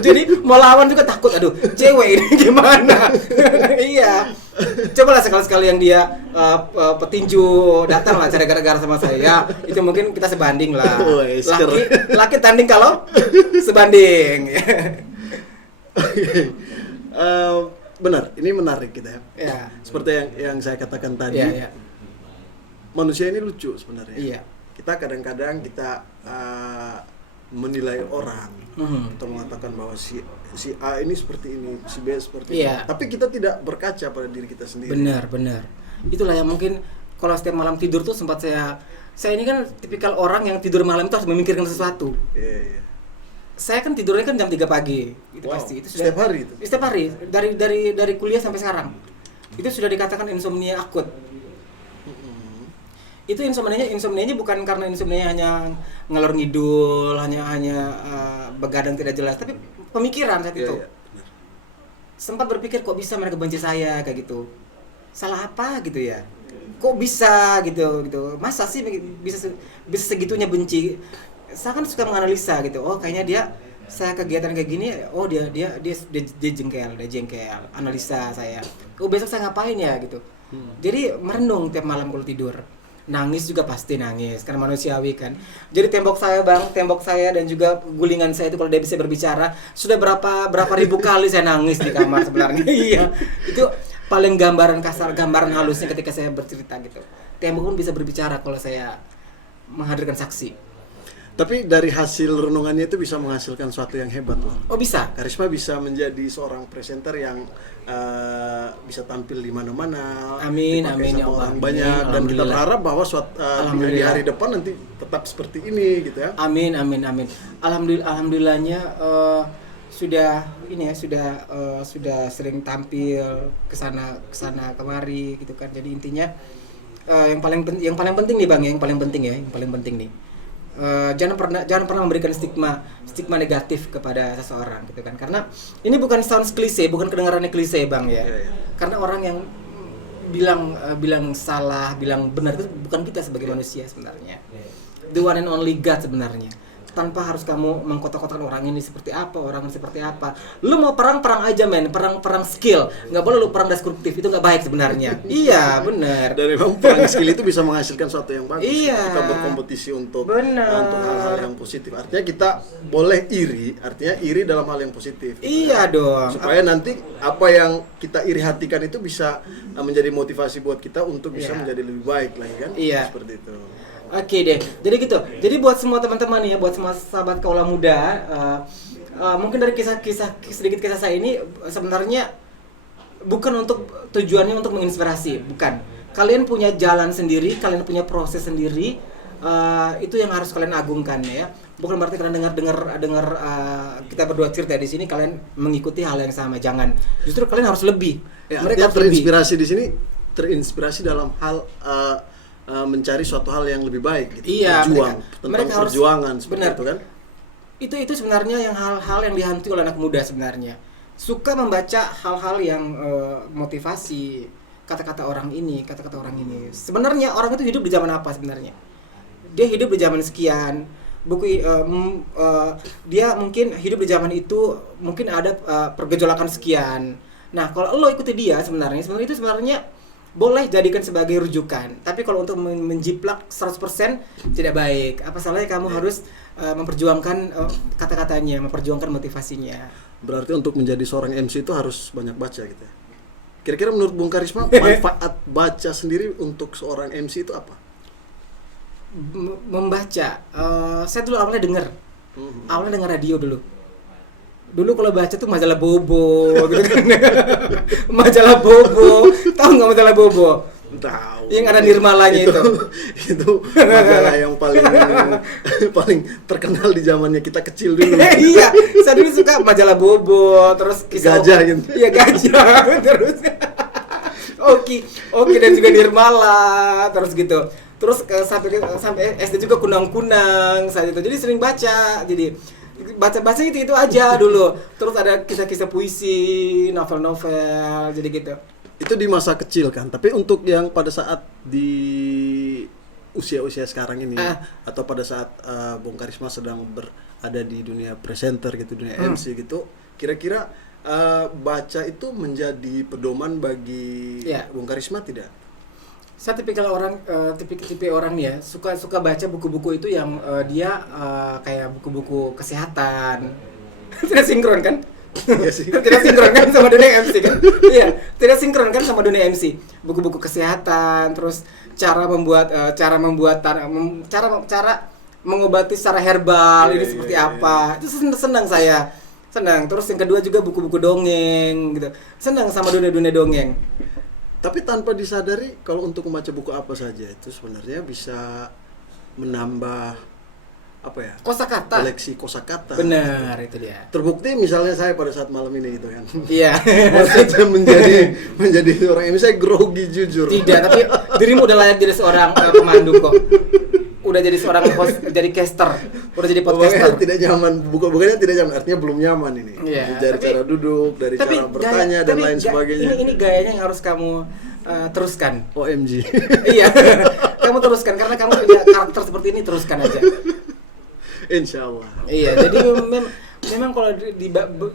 Jadi mau lawan juga takut, aduh cewek ini gimana. Iya. Cobalah sekali-sekali yang dia petinju datang lah cari gara-gara sama saya ya, itu mungkin kita sebanding lah. Laki tanding kalau sebanding. Benar, ini menarik gitu ya. Seperti yang saya katakan tadi. manusia ini lucu sebenarnya. Iya. Kita kadang-kadang kita menilai orang atau mengatakan bahwa si A ini seperti ini, si B seperti Iya. ini. Tapi kita tidak berkaca pada diri kita sendiri. Benar. Itulah yang mungkin kalau setiap malam tidur tuh sempat saya ini kan tipikal orang yang tidur malam itu harus memikirkan sesuatu. Iya. Saya kan tidurnya kan jam 3 pagi. Itu Wow, pasti. Itu setiap hari itu? Setiap hari. Dari kuliah sampai sekarang. Itu sudah dikatakan insomnia akut. Itu insomnianya bukan karena insomnia hanya ngalor ngidul, hanya begadang tidak jelas, tapi pemikiran saat itu. Iya. Sempat berpikir kok bisa mereka benci saya kayak gitu. Salah apa gitu ya? Kok bisa gitu. Masa sih bisa segitunya benci? Saya kan suka menganalisa gitu. Oh, kayaknya saya kegiatan kayak gini, oh dia jengkel, analisa saya. Oh, besok saya ngapain ya gitu. Jadi merenung tiap malam kalau tidur. Nangis juga pasti nangis karena manusiawi kan. Jadi tembok saya dan juga gulingan saya itu kalau dia bisa berbicara, sudah berapa ribu kali saya nangis di kamar sebenarnya. Iya. Itu paling gambaran halusnya ketika saya bercerita gitu. Tembok pun bisa berbicara kalau saya menghadirkan saksi. Tapi dari hasil renungannya itu bisa menghasilkan sesuatu yang hebat loh. Oh, bisa. Karisma bisa menjadi seorang presenter yang bisa tampil di mana-mana. Amin, dipakai amin, sama ya Allah. orang banyak, dan kita Alhamdulillah. berharap bahwa di hari depan nanti tetap seperti ini gitu ya. Amin. Alhamdulillahnya sudah sering tampil ke sana kemari gitu kan. Jadi intinya yang paling penting nih Bang, yang paling penting nih. Jangan pernah memberikan stigma negatif kepada seseorang gitu kan, karena ini bukan sounds klise, bukan kedengarannya klise Bang ya. Iya. Karena orang yang bilang salah, bilang benar itu bukan kita sebagai manusia sebenarnya. The one and only God sebenarnya. Tanpa harus kamu mengkotak-kotakan orang ini seperti apa, orang ini seperti apa. Lu mau perang aja men, perang skill. Nggak boleh lu perang destruktif, itu nggak baik sebenarnya. Iya, benar. Dan memang perang skill itu bisa menghasilkan sesuatu yang bagus. Iya. Kita berkompetisi untuk Benar. untuk hal-hal yang positif. Artinya kita boleh iri dalam hal yang positif. Iya dong. Supaya nanti apa yang kita iri hatikan itu bisa menjadi motivasi buat kita untuk bisa Iya. menjadi lebih baik lagi kan. Iya. Seperti itu. Oke deh, jadi gitu. Jadi buat semua teman-teman nih ya, buat semua sahabat kaula muda, mungkin dari sedikit kisah saya ini sebenarnya bukan untuk tujuannya untuk menginspirasi, bukan. Kalian punya jalan sendiri, kalian punya proses sendiri, itu yang harus kalian agungkan ya. Bukan berarti kalian dengar kita berdua cerita di sini kalian mengikuti hal yang sama, jangan. Justru kalian harus lebih. Ya, Mereka harus terinspirasi di sini, terinspirasi dalam hal mencari suatu hal yang lebih baik gitu. Iya, tentang mereka harus, perjuangan seperti benar. itu kan. Itu sebenarnya yang hal-hal yang dihantui oleh anak muda sebenarnya. Suka membaca hal-hal yang motivasi, kata-kata orang ini. Sebenarnya orang itu hidup di zaman apa sebenarnya? Dia hidup di zaman sekian. Dia mungkin hidup di zaman itu mungkin ada pergejolakan sekian. Nah, kalau lo ikuti dia sebenarnya itu sebenarnya boleh jadikan sebagai rujukan. Tapi kalau untuk menjiplak 100% tidak baik. Apa salahnya kamu harus memperjuangkan kata-katanya, memperjuangkan motivasinya. Berarti untuk menjadi seorang MC itu harus banyak baca gitu ya. Kira-kira menurut Bung Karisma manfaat baca sendiri untuk seorang MC itu apa? Membaca. Saya dulu awalnya dengar radio dulu. Dulu kalau baca tuh majalah Bobo gitu kan. Majalah Bobo. Tahu nggak majalah Bobo? Tahu. Yang ada nirmalanya itu. Itu majalah yang paling terkenal di zamannya kita kecil dulu. Iya, saya dulu suka majalah Bobo, terus kisah Gajah gitu. Iya, gajah terus. Oke dan juga Nirmala terus gitu. Terus sampai SD juga kunang-kunang saat itu. Jadi sering baca. Jadi baca itu aja dulu. Terus ada kisah-kisah puisi, novel-novel, jadi gitu. Itu di masa kecil kan. Tapi untuk yang pada saat di usia-usia sekarang ini atau pada saat Bung Karisma sedang berada di dunia presenter gitu, dunia MC gitu, kira-kira baca itu menjadi pedoman bagi Bung Karisma tidak? Saya tipikal orang, tipe orang ya, suka baca buku-buku itu yang dia kayak buku-buku kesehatan. Tidak sinkron kan? Iya sih. Tidak sinkron kan sama dunia MC kan? Iya, tidak sinkron kan sama dunia MC. Buku-buku kesehatan, terus cara mengobati secara herbal ini seperti apa. Itu senang saya. Senang. Terus yang kedua juga buku-buku dongeng gitu. Senang sama dunia dongeng. Tapi tanpa disadari kalau untuk membaca buku apa saja itu sebenarnya bisa menambah kosakata. Koleksi kosakata. Benar, itu dia. Terbukti misalnya saya pada saat malam ini gitu kan. Iya. Maksudnya menjadi orang ini saya grogi jujur. Tidak, tapi dirimu udah layak jadi seorang pemandu kok. Udah jadi seorang host, jadi caster, udah jadi podcaster. Bukannya tidak nyaman, bukannya tidak nyaman, artinya belum nyaman ini. Iya, dari cara duduk, dari cara bertanya dan lain sebagainya. Ini gayanya yang harus kamu teruskan. OMG. Iya, kamu teruskan karena kamu punya karakter seperti ini, teruskan aja. Insya Allah. Iya, jadi memang kalau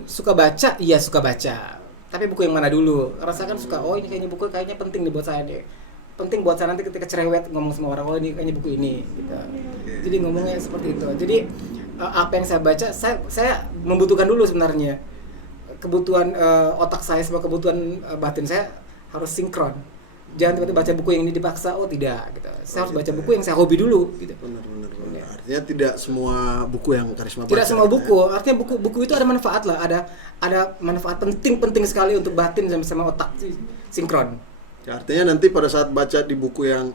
suka baca, iya suka baca. Tapi buku yang mana dulu? Rasakan suka, oh ini kayaknya buku kayaknya penting nih buat saya deh. Penting buat saya nanti ketika cerewet ngomong sama orang, oh ini kayaknya buku ini gitu. Jadi ngomongnya seperti itu. Jadi apa yang saya baca, saya membutuhkan dulu sebenarnya. Kebutuhan otak saya sama kebutuhan batin saya harus sinkron. Jangan tiba-tiba baca buku yang ini dipaksa, oh tidak gitu. Saya harus baca buku yang saya hobi dulu gitu. Benar. Artinya tidak semua buku yang Karisma baca. Tidak semua buku, artinya buku itu ada manfaat lah, ada manfaat penting sekali untuk batin sama otak sinkron. Ya, artinya nanti pada saat baca di buku yang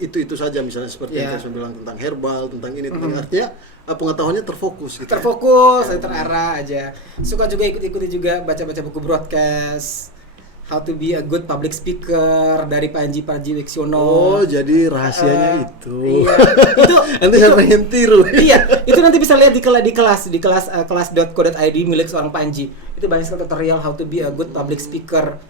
itu saja misalnya seperti yang saya bilang tentang herbal, tentang ini, artinya pengetahuannya terfokus gitu. Terfokus, terarah aja. Suka juga ikuti juga baca-baca buku broadcast. How to be a good public speaker dari Panji Pragiwaksono. Oh, jadi rahasianya itu. Iya. Itu nanti saya pengen tiru. Iya, itu nanti bisa lihat di kelas kelas.co.id milik seorang Panji. Itu banyak sekali tutorial how to be a good public speaker,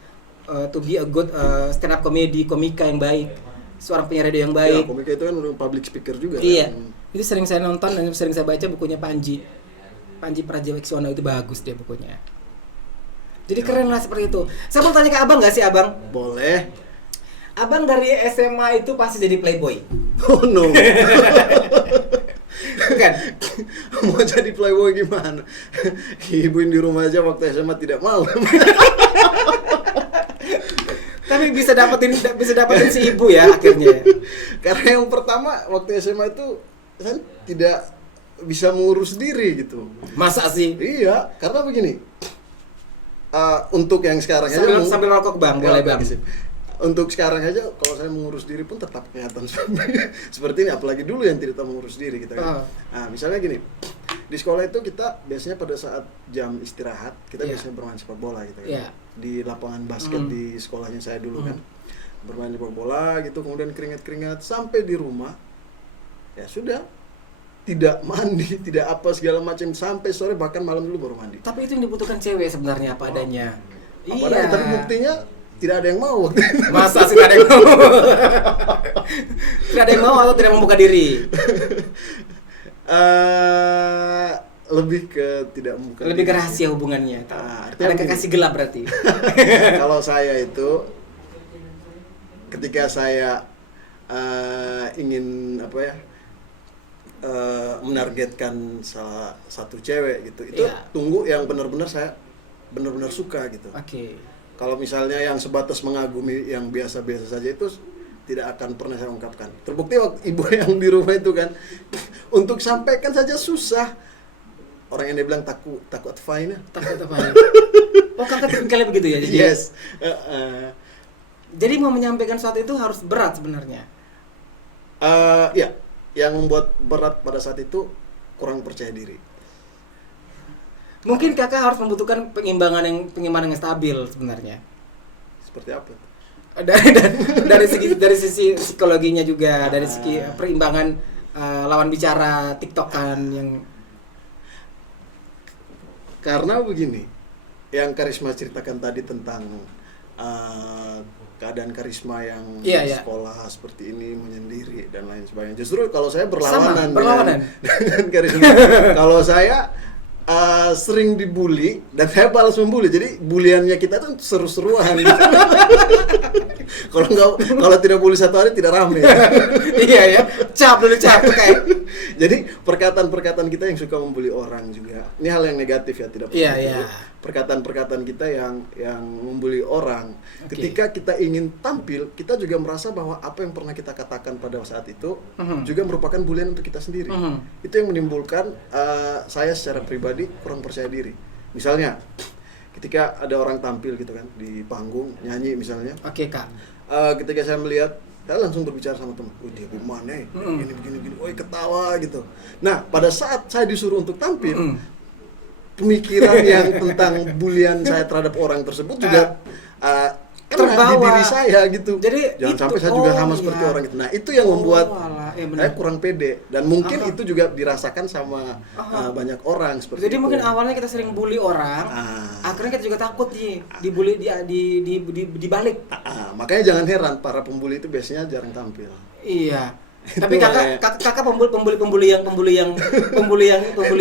to be a good stand up komika yang baik, seorang penyiar radio yang baik. Ya, komika itu kan public speaker juga. Iya. Kan? Itu sering saya nonton dan sering saya baca bukunya Panji Pragiwaksono, itu bagus dia bukunya. Jadi keren lah seperti itu. Saya mau tanya ke abang nggak sih abang? Boleh. Abang dari SMA itu pasti jadi playboy. Oh no. Bukan? Mau jadi playboy gimana? Ibuin di rumah aja waktu SMA tidak mau. Tapi bisa dapetin si ibu ya akhirnya. Karena yang pertama waktu SMA itu saya tidak bisa mengurus diri gitu. Masa sih? Iya, karena begini. Untuk yang sekarang sambil rokok bang, boleh bang. Untuk sekarang aja kalau saya mengurus diri pun tetap kelihatan seperti ini, apalagi dulu yang tidak mengurus diri gitu kan. Nah, misalnya gini, di sekolah itu kita biasanya pada saat jam istirahat kita biasanya bermain sepak bola gitu kan. Di lapangan basket di sekolahnya saya dulu kan. Bermain sepak bola gitu, kemudian keringat-keringat sampai di rumah. Ya sudah, tidak mandi, tidak apa segala macam sampai sore, bahkan malam dulu baru mandi. Tapi itu yang dibutuhkan cewek sebenarnya apa adanya. Iya. Tapi buktinya tidak ada yang mau. Masa sih tidak ada yang mau? Tidak ada yang mau atau tidak membuka diri? Lebih ke tidak membuka. Lebih ke rahasia hubungannya. Ada kekasih gelap berarti. Kalau saya itu ketika saya ingin menargetkan salah satu cewek gitu, itu tunggu yang benar-benar saya benar-benar suka gitu. Oke. Kalau misalnya yang sebatas mengagumi yang biasa-biasa saja itu tidak akan pernah saya ungkapkan. Terbukti waktu ibu yang di rumah itu kan untuk sampaikan saja susah. Orang yang dia bilang takut fine. Takut apa? Oh, kakak kalian begitu ya? Jadi, yes. Jadi mau menyampaikan sesuatu itu harus berat sebenarnya. Ya. Yang membuat berat pada saat itu kurang percaya diri. Mungkin kakak harus membutuhkan penimbangan yang stabil sebenarnya. Seperti apa? Dari sisi psikologinya juga, dari segi perimbangan lawan bicara TikTokan yang. Karena begini, yang Karisma ceritakan tadi tentang keadaan Karisma yang sekolah seperti ini menyendiri dan lain sebagainya. Justru kalau saya berlawanan. Berlawanan. Dengan Karisma. Kalau saya sering dibully dan saya balas membuli. Jadi buliannya kita tuh seru-seruan gitu. Kalau tidak bully satu hari tidak rame. Iya ya, cap kayak. Jadi perkataan-perkataan kita yang suka membuli orang juga. Ini hal yang negatif ya, tidak Iya, positif. iya. Perkataan-perkataan kita yang membuli orang. Oke. Ketika kita ingin tampil, kita juga merasa bahwa apa yang pernah kita katakan pada saat itu juga merupakan bulian untuk kita sendiri. Itu yang menimbulkan saya secara pribadi kurang percaya diri. Misalnya, ketika ada orang tampil gitu kan di panggung nyanyi misalnya. Oke, Kak. Ketika saya melihat, saya langsung berbicara sama teman, dia gimana ya? Gini, oi ketawa gitu. Nah, pada saat saya disuruh untuk tampil, pemikiran yang tentang bulian saya terhadap orang tersebut juga kena di terbawa diri saya gitu. Jadi jangan itu, sampai saya juga sama iya. seperti orang gitu. Nah, itu yang membuat alah, ya benar. saya kurang pede dan mungkin itu juga dirasakan sama banyak orang seperti Jadi itu. mungkin awalnya kita sering bully orang, akhirnya kita juga takut nih dibully dibalik. Makanya jangan heran para pembuli itu biasanya jarang tampil. Iya. Tapi kakak pembuli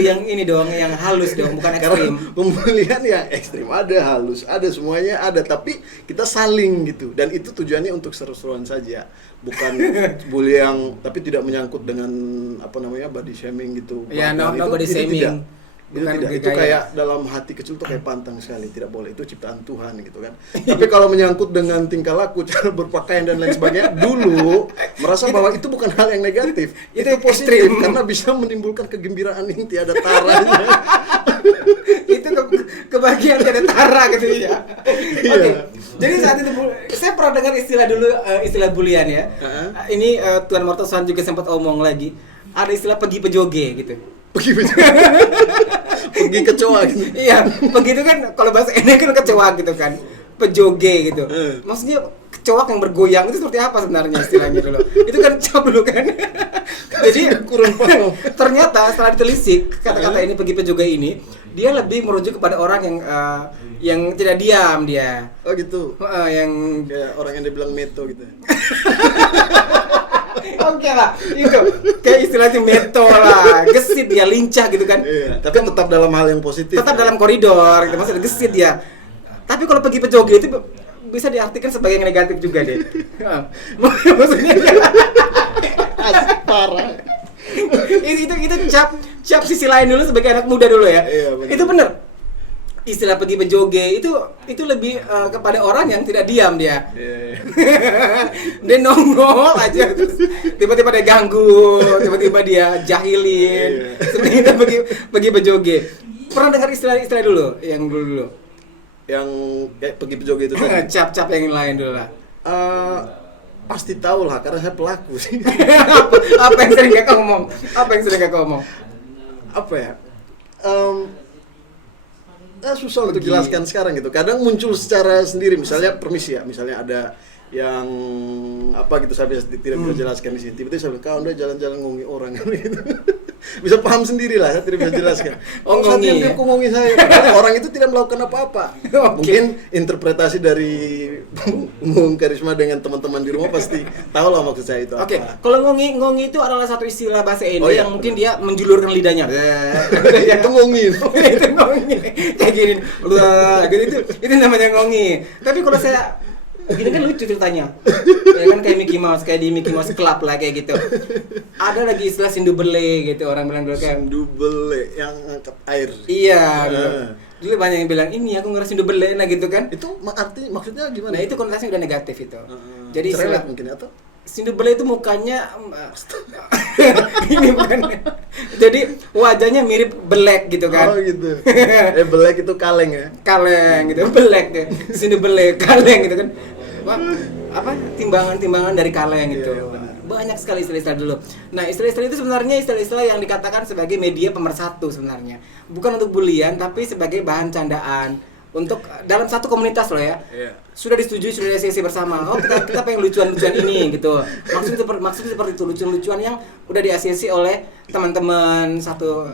yang ini dong, yang halus dong, bukan Karena ekstrim. pembulian yang ekstrim ada, halus ada, semuanya ada, tapi kita saling gitu dan itu tujuannya untuk seru-seruan saja, bukan bully yang tapi tidak menyangkut dengan apa namanya body shaming gitu. Ya, Bahkan no body shaming. Itu Bukan tidak, itu gaya. kayak dalam hati kecil tuh kayak pantang sekali, tidak boleh, itu ciptaan Tuhan gitu kan. Tapi kalau menyangkut dengan tingkah laku, cara berpakaian dan lain sebagainya, dulu merasa bahwa itu bukan hal yang negatif, itu positif ekstrim. karena bisa menimbulkan kegembiraan yang tiada taranya. Itu kebahagiaan tidak tara gitu ya. Oke. Jadi saat itu saya pernah dengar istilah bulian ya. Ini Tuan Martosan juga sempat omong lagi. Ada istilah pergi pejoge gitu. Pergi kecoa gitu. Iya, begitu kan kalau bahasa ini kan kecoa gitu kan. Pejoge gitu. Maksudnya kecoa yang bergoyang itu seperti apa sebenarnya istilahnya dulu? Itu kan cap dulu kan. Jadi kurang paham. ternyata setelah ditelisik kata-kata ini pergi pejoge ini, dia lebih merujuk kepada orang yang tidak diam dia. Oh gitu. Yang Kayak orang yang dibilang meto gitu. oke lah, itu kayak istilahnya meto lah, gesit dia, lincah gitu kan. Iya, tapi tetap dalam hal yang positif. Tetap ya. dalam koridor, gitu. Maksudnya gesit dia. Tapi kalau pergi pejoge itu bisa diartikan sebagai yang negatif juga deh. Maksudnya Parah. itu cap sisi lain dulu sebagai anak muda dulu ya. Iya, benar. Itu bener. Istilah pergi pejoge itu lebih kepada orang yang tidak diam dia. Iya. Dia nongol aja terus tiba-tiba dia ganggu, tiba-tiba dia jahilin. Seperti itu pergi pejoge. Pernah dengar istilah dulu yang dulu? Yang kayak pergi pejoge itu tadi. Cap-cap yang lain dulu lah. Pasti tahu lah karena saya pelaku sih. Apa yang sering kakak ngomong? Apa ya? Susah untuk jelaskan sekarang gitu. Kadang muncul secara sendiri, misalnya permisi ya, misalnya ada yang apa gitu saya tidak bisa jelaskan di sini. Tiba-tiba saya bilang, "Kau udah jalan-jalan ngongi orang." gitu. Bisa paham sendiri lah, saya tidak bisa jelaskan. Oh, Saat ngongi, dia ya? ngongi saya. Padahal orang itu tidak melakukan apa-apa. Oke. Mungkin interpretasi dari Bung Karisma dengan teman-teman di rumah pasti tahu lah maksud saya itu apa. Oke, kalau ngongi itu adalah satu istilah bahasa Indo Oh, iya, yang mungkin dia menjulurkan lidahnya. Itu ngongi. Itu ngongi kayak gini, wah, gitu itu namanya ngongi. Tapi kalau saya gini kan lucu ceritanya, ya kan kayak Mickey Mouse, kayak di Mickey Mouse Club lah kayak gitu. Ada lagi istilah sindubele gitu, orang bilang dulu kayak Dubele yang angkat air. iya. Gitu. Dulu banyak yang bilang ini aku ngerasin dubele nah gitu kan. Itu maksudnya gimana? Nah itu konotasinya udah negatif itu. Jadi Cerelet istilah mungkin atau Sindubele itu mukanya ini bukan. Jadi wajahnya mirip belek gitu kan. Oh gitu. Belek itu kaleng ya. Kaleng gitu, belek deh. Sindubele kaleng gitu kan. Wah, apa timbangan-timbangan dari kaleng gitu. Iya, benar. Banyak sekali istilah-istilah dulu. Nah, istilah-istilah itu sebenarnya istilah-istilah yang dikatakan sebagai media pemersatu sebenarnya. Bukan untuk bulian tapi sebagai bahan candaan. Untuk dalam satu komunitas loh ya. Iya. Sudah disetujui, sudah di bersama. Oh, kita pengen lucuan-lucuan ini gitu. Maksudnya seperti itu, lucuan-lucuan yang udah di oleh teman-teman satu.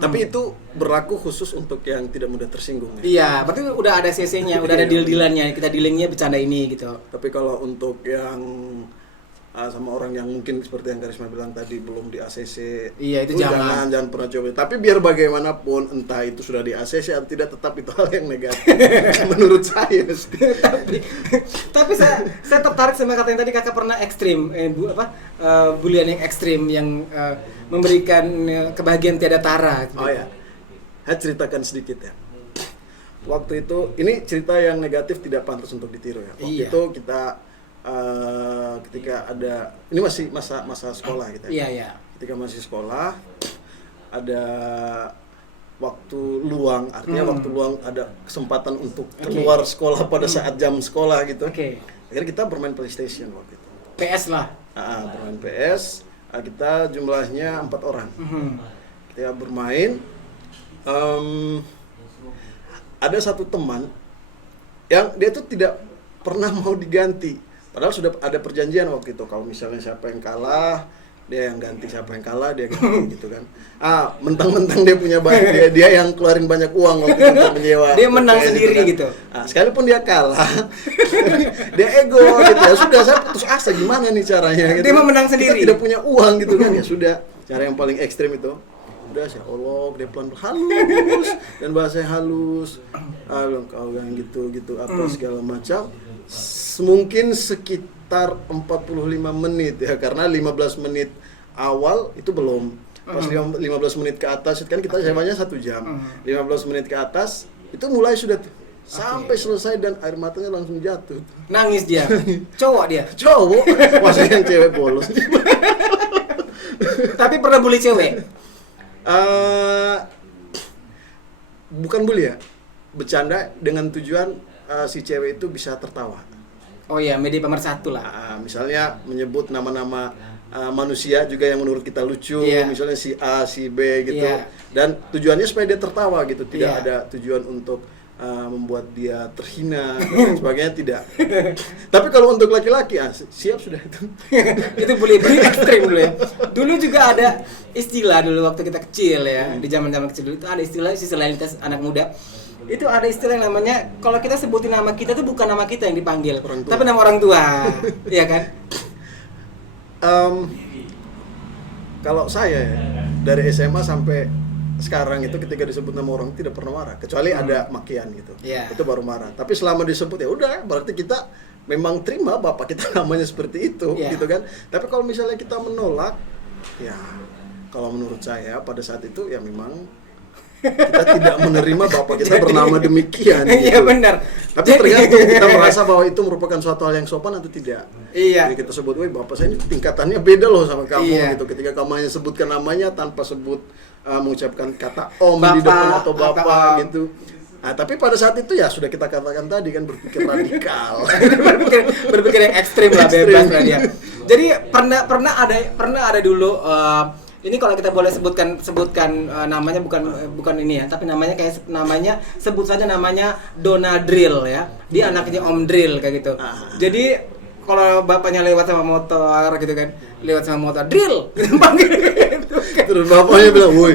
Tapi itu berlaku khusus untuk yang tidak mudah tersinggung ya. Iya, berarti udah ada CC-nya, udah ada deal-dealannya. Kita dealingnya bercanda ini gitu. Tapi kalau untuk yang sama orang yang mungkin seperti yang Karisma bilang tadi belum di ACC. Iya, itu jangan pernah coba. Tapi biar bagaimanapun entah itu sudah di ACC atau tidak, tetap itu hal yang negatif menurut saya. Tapi saya tertarik sama kata yang tadi kakak pernah ekstrim, bulian yang ekstrim yang memberikan kebahagiaan tiada tara. Gitu. Oh ya, saya ceritakan sedikit ya. Waktu itu, ini cerita yang negatif tidak pantas untuk ditiru ya. Waktu itu kita ketika ada, ini masih masa sekolah kita. Iya. Ketika masih sekolah, ada waktu luang, artinya waktu luang ada kesempatan untuk keluar sekolah pada saat jam sekolah gitu. Akhirnya kita bermain PlayStation waktu itu. PS lah. Bermain PS. Kita jumlahnya 4 orang. Kita bermain. Ada satu teman yang dia tuh tidak pernah mau diganti. Padahal sudah ada perjanjian waktu itu, kalau misalnya siapa yang kalah, dia yang ganti, siapa yang kalah dia ganti gitu kan. Mentang-mentang dia punya banyak, dia yang keluarin banyak uang waktu itu untuk menyewa. Dia menang sendiri gitu. Kan. Sekalipun dia kalah, dia ego gitu ya. Sudah, saya putus asa gimana nih caranya gitu. Dia mau menang sendiri. Kita tidak punya uang gitu kan. Ya sudah, cara yang paling ekstrim itu. Udah saya olok, dia pelan halus dan bahasanya halus. Kau yang gitu apa segala macam. Mungkin sekitar 45 menit ya, karena 15 menit awal itu belum. Pas 15 menit ke atas kan kita sewanya 1 jam. 15 menit ke atas itu mulai sudah sampai selesai dan air matanya langsung jatuh. Nangis dia. Cowok dia. Cowok. Masa yang cewek bolos. Tapi pernah bully cewek? Bukan bully ya. Bercanda dengan tujuan si cewek itu bisa tertawa. Oh iya, media pemersatu lah. Misalnya menyebut nama-nama manusia juga yang menurut kita lucu, misalnya si A, si B gitu. Dan tujuannya supaya dia tertawa gitu, tidak ada tujuan untuk membuat dia terhina dan sebagainya, tidak. Tapi kalau untuk laki-laki, siap sudah itu. Itu bully ekstrim dulu ya. Dulu juga ada istilah dulu waktu kita kecil ya, di zaman-zaman kecil dulu itu ada istilah lintas anak muda. Itu ada istilah yang namanya, kalau kita sebutin nama kita tuh bukan nama kita yang dipanggil, tapi nama orang tua. Iya kan? Kalau saya ya, dari SMA sampai sekarang itu ketika disebut nama orang tidak pernah marah, kecuali ada makian gitu. Itu baru marah. Tapi selama disebut ya udah, berarti kita memang terima bapak kita namanya seperti itu, gitu kan. Tapi kalau misalnya kita menolak, ya kalau menurut saya pada saat itu ya memang kita tidak menerima bapak kita bernama demikian. Iya gitu. benar. Tapi tergantung kita merasa bahwa itu merupakan suatu hal yang sopan atau tidak. Iya. Jadi kita sebut, woi bapak saya ini tingkatannya beda loh sama kamu gitu. Ketika kamu hanya sebutkan namanya tanpa sebut mengucapkan kata om bapak, di depan atau bapak gitu. Nah, tapi pada saat itu ya sudah kita katakan tadi kan berpikir radikal. berpikir yang ekstrim lah, bebas lah dia. Jadi pernah ada dulu ini kalau kita boleh sebutkan namanya bukan ini ya, tapi namanya sebut saja namanya Dona Drill ya. Dia anaknya Om Drill kayak gitu. Jadi kalau bapaknya lewat sama motor gitu kan, drill gitu panggil gitu. Terus bapaknya bilang, "Woi."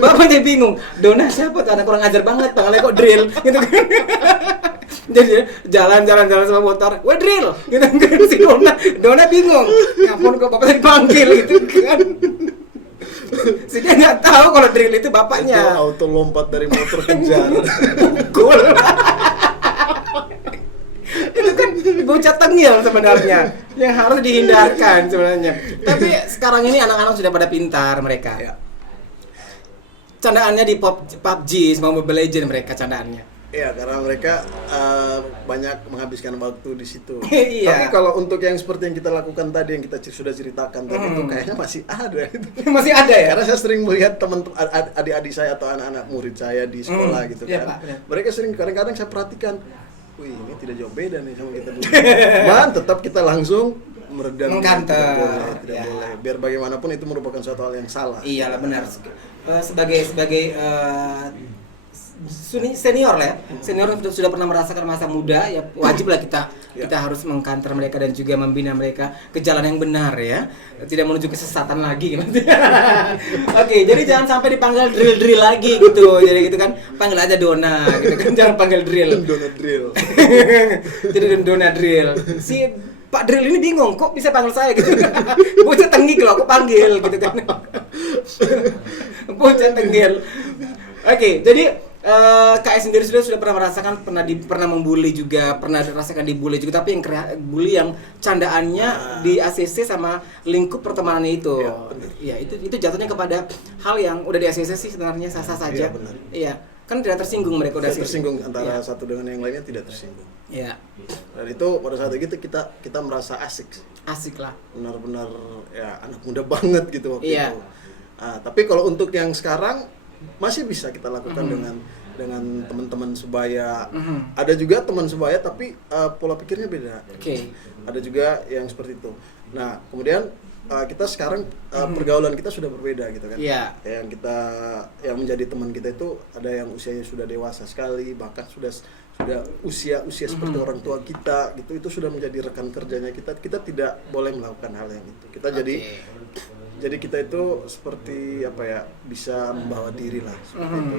Bapaknya bingung. Dona siapa tuh, anak kurang ajar banget, panggilnya kok drill gitu kan. Jadi jalan sama motor, "Woi drill." Gitu kan si Dona bingung. Ngapain kok bapaknya dipanggil gitu kan. Si dia nggak tahu kalau drill itu bapaknya. Itu auto lompat dari motor kejar. Pukul. Itu kan bocah tengil sebenarnya yang harus dihindarkan sebenarnya. Tapi sekarang ini anak-anak sudah pada pintar mereka. Candaannya di PUBG sama Mobile Legends mereka candaannya. Iya, karena mereka banyak menghabiskan waktu di situ. Iya. Tapi kalau untuk yang seperti yang kita lakukan tadi, yang kita sudah ceritakan tadi itu kayaknya masih ada. Masih ada ya? Karena saya sering melihat teman-teman adik-adik saya atau anak-anak murid saya di sekolah gitu kan. Pak, mereka sering kadang-kadang saya perhatikan, wih ini tidak jauh beda nih sama kita dulu. Dan tetap kita langsung meredam. Mengkanter. Tidak boleh. Biar bagaimanapun itu merupakan suatu hal yang salah. Iyalah benar. Sebagai senior lah ya. Senior sudah pernah merasakan masa muda ya, wajib lah kita harus mengkanter mereka dan juga membina mereka ke jalan yang benar ya. Tidak menuju kesesatan lagi gitu. Oke, jadi jangan sampai dipanggil drill lagi gitu. Jadi gitu kan, panggil aja Dona gitu kan, jangan panggil drill. Dona Drill. Jadi Dona Drill. Si Pak Drill ini bingung, kok bisa panggil saya gitu. Bocah tenggik loh, kok panggil gitu kan. Bocah tenggil. Oke, jadi KS sendiri sudah pernah merasakan, pernah membuli juga, pernah rasakan dibully juga, tapi yang bully yang candaannya di ACC sama lingkup pertemanan itu. Iya, itu jatuhnya kepada hal yang udah di ACC sih sebenarnya sah-sah saja. Iya, kan tidak tersinggung mereka udah tersinggung antara satu dengan yang lainnya tidak tersinggung. Iya. Dan itu pada saat itu kita merasa asik. Asik lah. Benar-benar ya anak muda banget gitu waktu itu. Tapi kalau untuk yang sekarang masih bisa kita lakukan dengan teman-teman sebaya. Ada juga teman sebaya tapi pola pikirnya beda. Ada juga yang seperti itu. Nah, kemudian kita sekarang pergaulan kita sudah berbeda gitu kan. Yang menjadi teman kita itu ada yang usianya sudah dewasa sekali, bahkan sudah usia seperti orang tua kita gitu. Itu sudah menjadi rekan kerjanya kita tidak boleh melakukan hal yang itu. Kita jadi kita itu seperti bisa membawa diri lah seperti itu.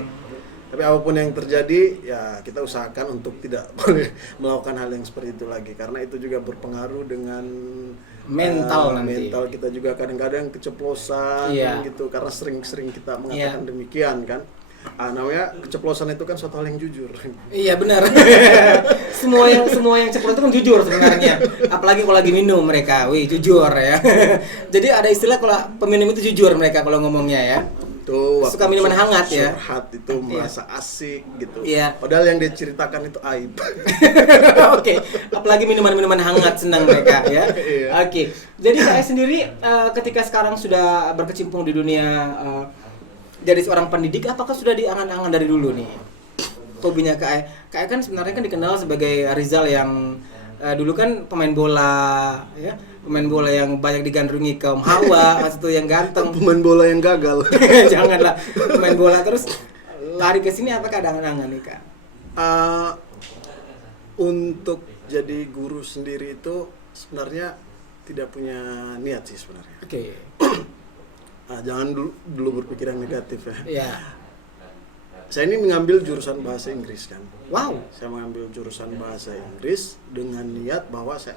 Tapi apapun yang terjadi ya kita usahakan untuk tidak boleh melakukan hal yang seperti itu lagi, karena itu juga berpengaruh dengan mental kita juga, kadang-kadang keceplosan gitu, karena sering kita mengatakan demikian kan. Namanya keceplosan itu kan suatu hal yang jujur. Iya benar. semua yang ceplos itu kan jujur sebenarnya. Apalagi kalau lagi minum mereka, jujur ya. Jadi ada istilah kalau peminum itu jujur mereka kalau ngomongnya ya. Tuh, suka minuman hangat ya. Surhat itu merasa asik gitu. Iya. Padahal yang dia ceritakan itu aib. Oke. Apalagi minuman hangat senang mereka ya. Oke. Jadi saya sendiri ketika sekarang sudah berkecimpung di dunia jadi seorang pendidik, apakah sudah diangan-angan dari dulu nih hobinya Kak Ai kan sebenarnya kan dikenal sebagai Rizal yang dulu kan pemain bola ya, pemain bola yang banyak digandrungi kaum hawa, atau yang ganteng, pemain bola yang gagal. Janganlah, pemain bola terus lari ke sini, apakah ada angan-angan nih Kak? Untuk jadi guru sendiri itu sebenarnya tidak punya niat sih sebenarnya. Jangan dulu berpikir yang negatif ya. Iya. Saya ini mengambil jurusan bahasa Inggris kan. Wow. Saya mengambil jurusan bahasa Inggris dengan niat bahwa saya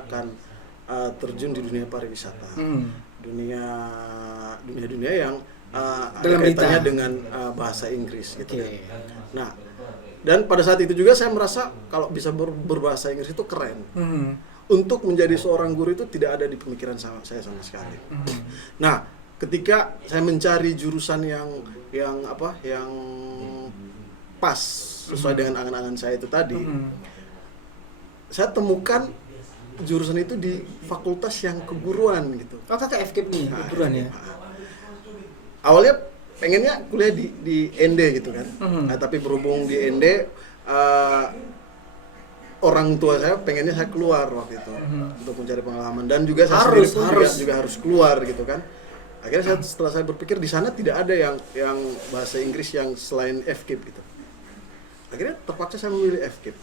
akan terjun di dunia pariwisata. Dunia yang ada kaitannya dengan bahasa Inggris gitu kan. Nah, dan pada saat itu juga saya merasa kalau bisa berbahasa Inggris itu keren. Untuk menjadi seorang guru itu tidak ada di pemikiran saya sama sekali. Nah, ketika saya mencari jurusan yang pas sesuai dengan angan-angan saya itu tadi, saya temukan jurusan itu di fakultas yang keguruan gitu. Kakak FKIP nih, keguruan ya. Awalnya pengennya kuliah di ND gitu kan. Nah, tapi berhubung di ND orang tua saya pengennya saya keluar waktu itu untuk mencari pengalaman, dan juga saya juga harus keluar gitu kan. Akhirnya setelah saya berpikir di sana tidak ada yang bahasa Inggris yang selain FKIP gitu. Akhirnya terpaksa saya memilih FKIP.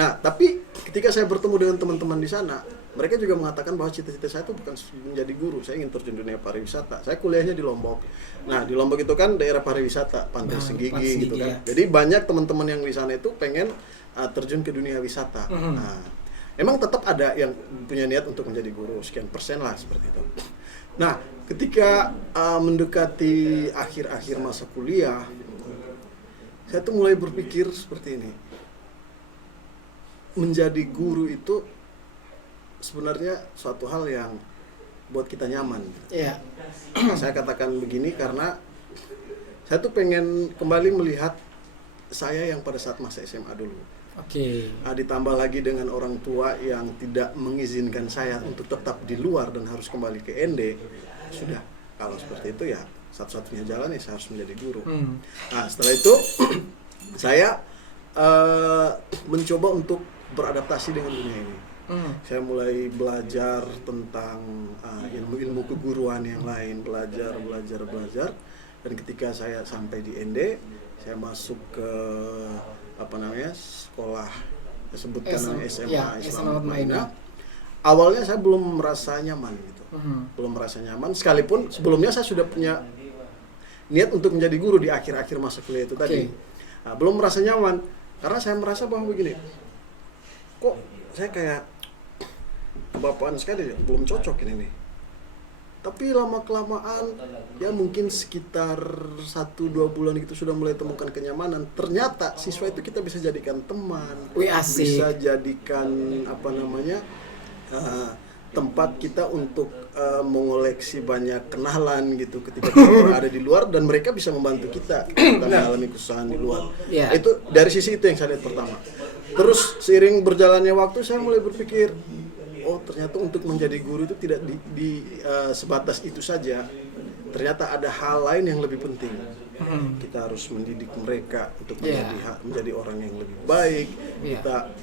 Nah, tapi ketika saya bertemu dengan teman-teman di sana, mereka juga mengatakan bahwa cita-cita saya itu bukan menjadi guru, saya ingin terjun dunia pariwisata. Saya kuliahnya di Lombok. Nah, di Lombok itu kan daerah pariwisata, Pantai Senggigi gitu kan. Jadi banyak teman-teman yang di sana itu pengen terjun ke dunia wisata. Nah, emang tetap ada yang punya niat untuk menjadi guru, sekian persen lah seperti itu. Nah, ketika mendekati akhir-akhir masa kuliah, saya tuh mulai berpikir seperti ini. Menjadi guru itu sebenarnya suatu hal yang buat kita nyaman. Iya. Saya katakan begini karena saya tuh pengen kembali melihat saya yang pada saat masa SMA dulu. Ditambah lagi dengan orang tua yang tidak mengizinkan saya untuk tetap di luar dan harus kembali ke ND. Sudah, kalau seperti itu ya satu-satunya jalan ya saya harus menjadi guru. Nah, setelah itu saya mencoba untuk beradaptasi dengan dunia ini. Saya mulai belajar tentang ilmu-ilmu keguruan yang lain, belajar. Dan ketika saya sampai di ND, saya masuk ke sekolah, sebutkan SMA Islam Madinah. Awalnya saya belum merasa nyaman gitu. Belum merasa nyaman, sekalipun sebelumnya saya sudah punya niat untuk menjadi guru di akhir-akhir masa kuliah itu tadi. Nah, belum merasa nyaman karena saya merasa bahwa begini, kok saya kayak kebapaan sekali, belum cocok ini nih. Tapi lama-kelamaan, ya mungkin sekitar 1-2 bulan gitu sudah mulai temukan kenyamanan. Ternyata siswa itu kita bisa jadikan teman, Wih, asik. bisa jadikan tempat kita untuk mengoleksi banyak kenalan gitu ketika kita berada di luar, dan mereka bisa membantu kita mengalami kesusahan di luar. Yeah. Itu dari sisi itu yang saya lihat pertama. Terus seiring berjalannya waktu saya mulai berpikir, oh ternyata untuk menjadi guru itu tidak sebatas itu saja. Ternyata ada hal lain yang lebih penting. Kita harus mendidik mereka untuk menjadi orang yang lebih baik. Kita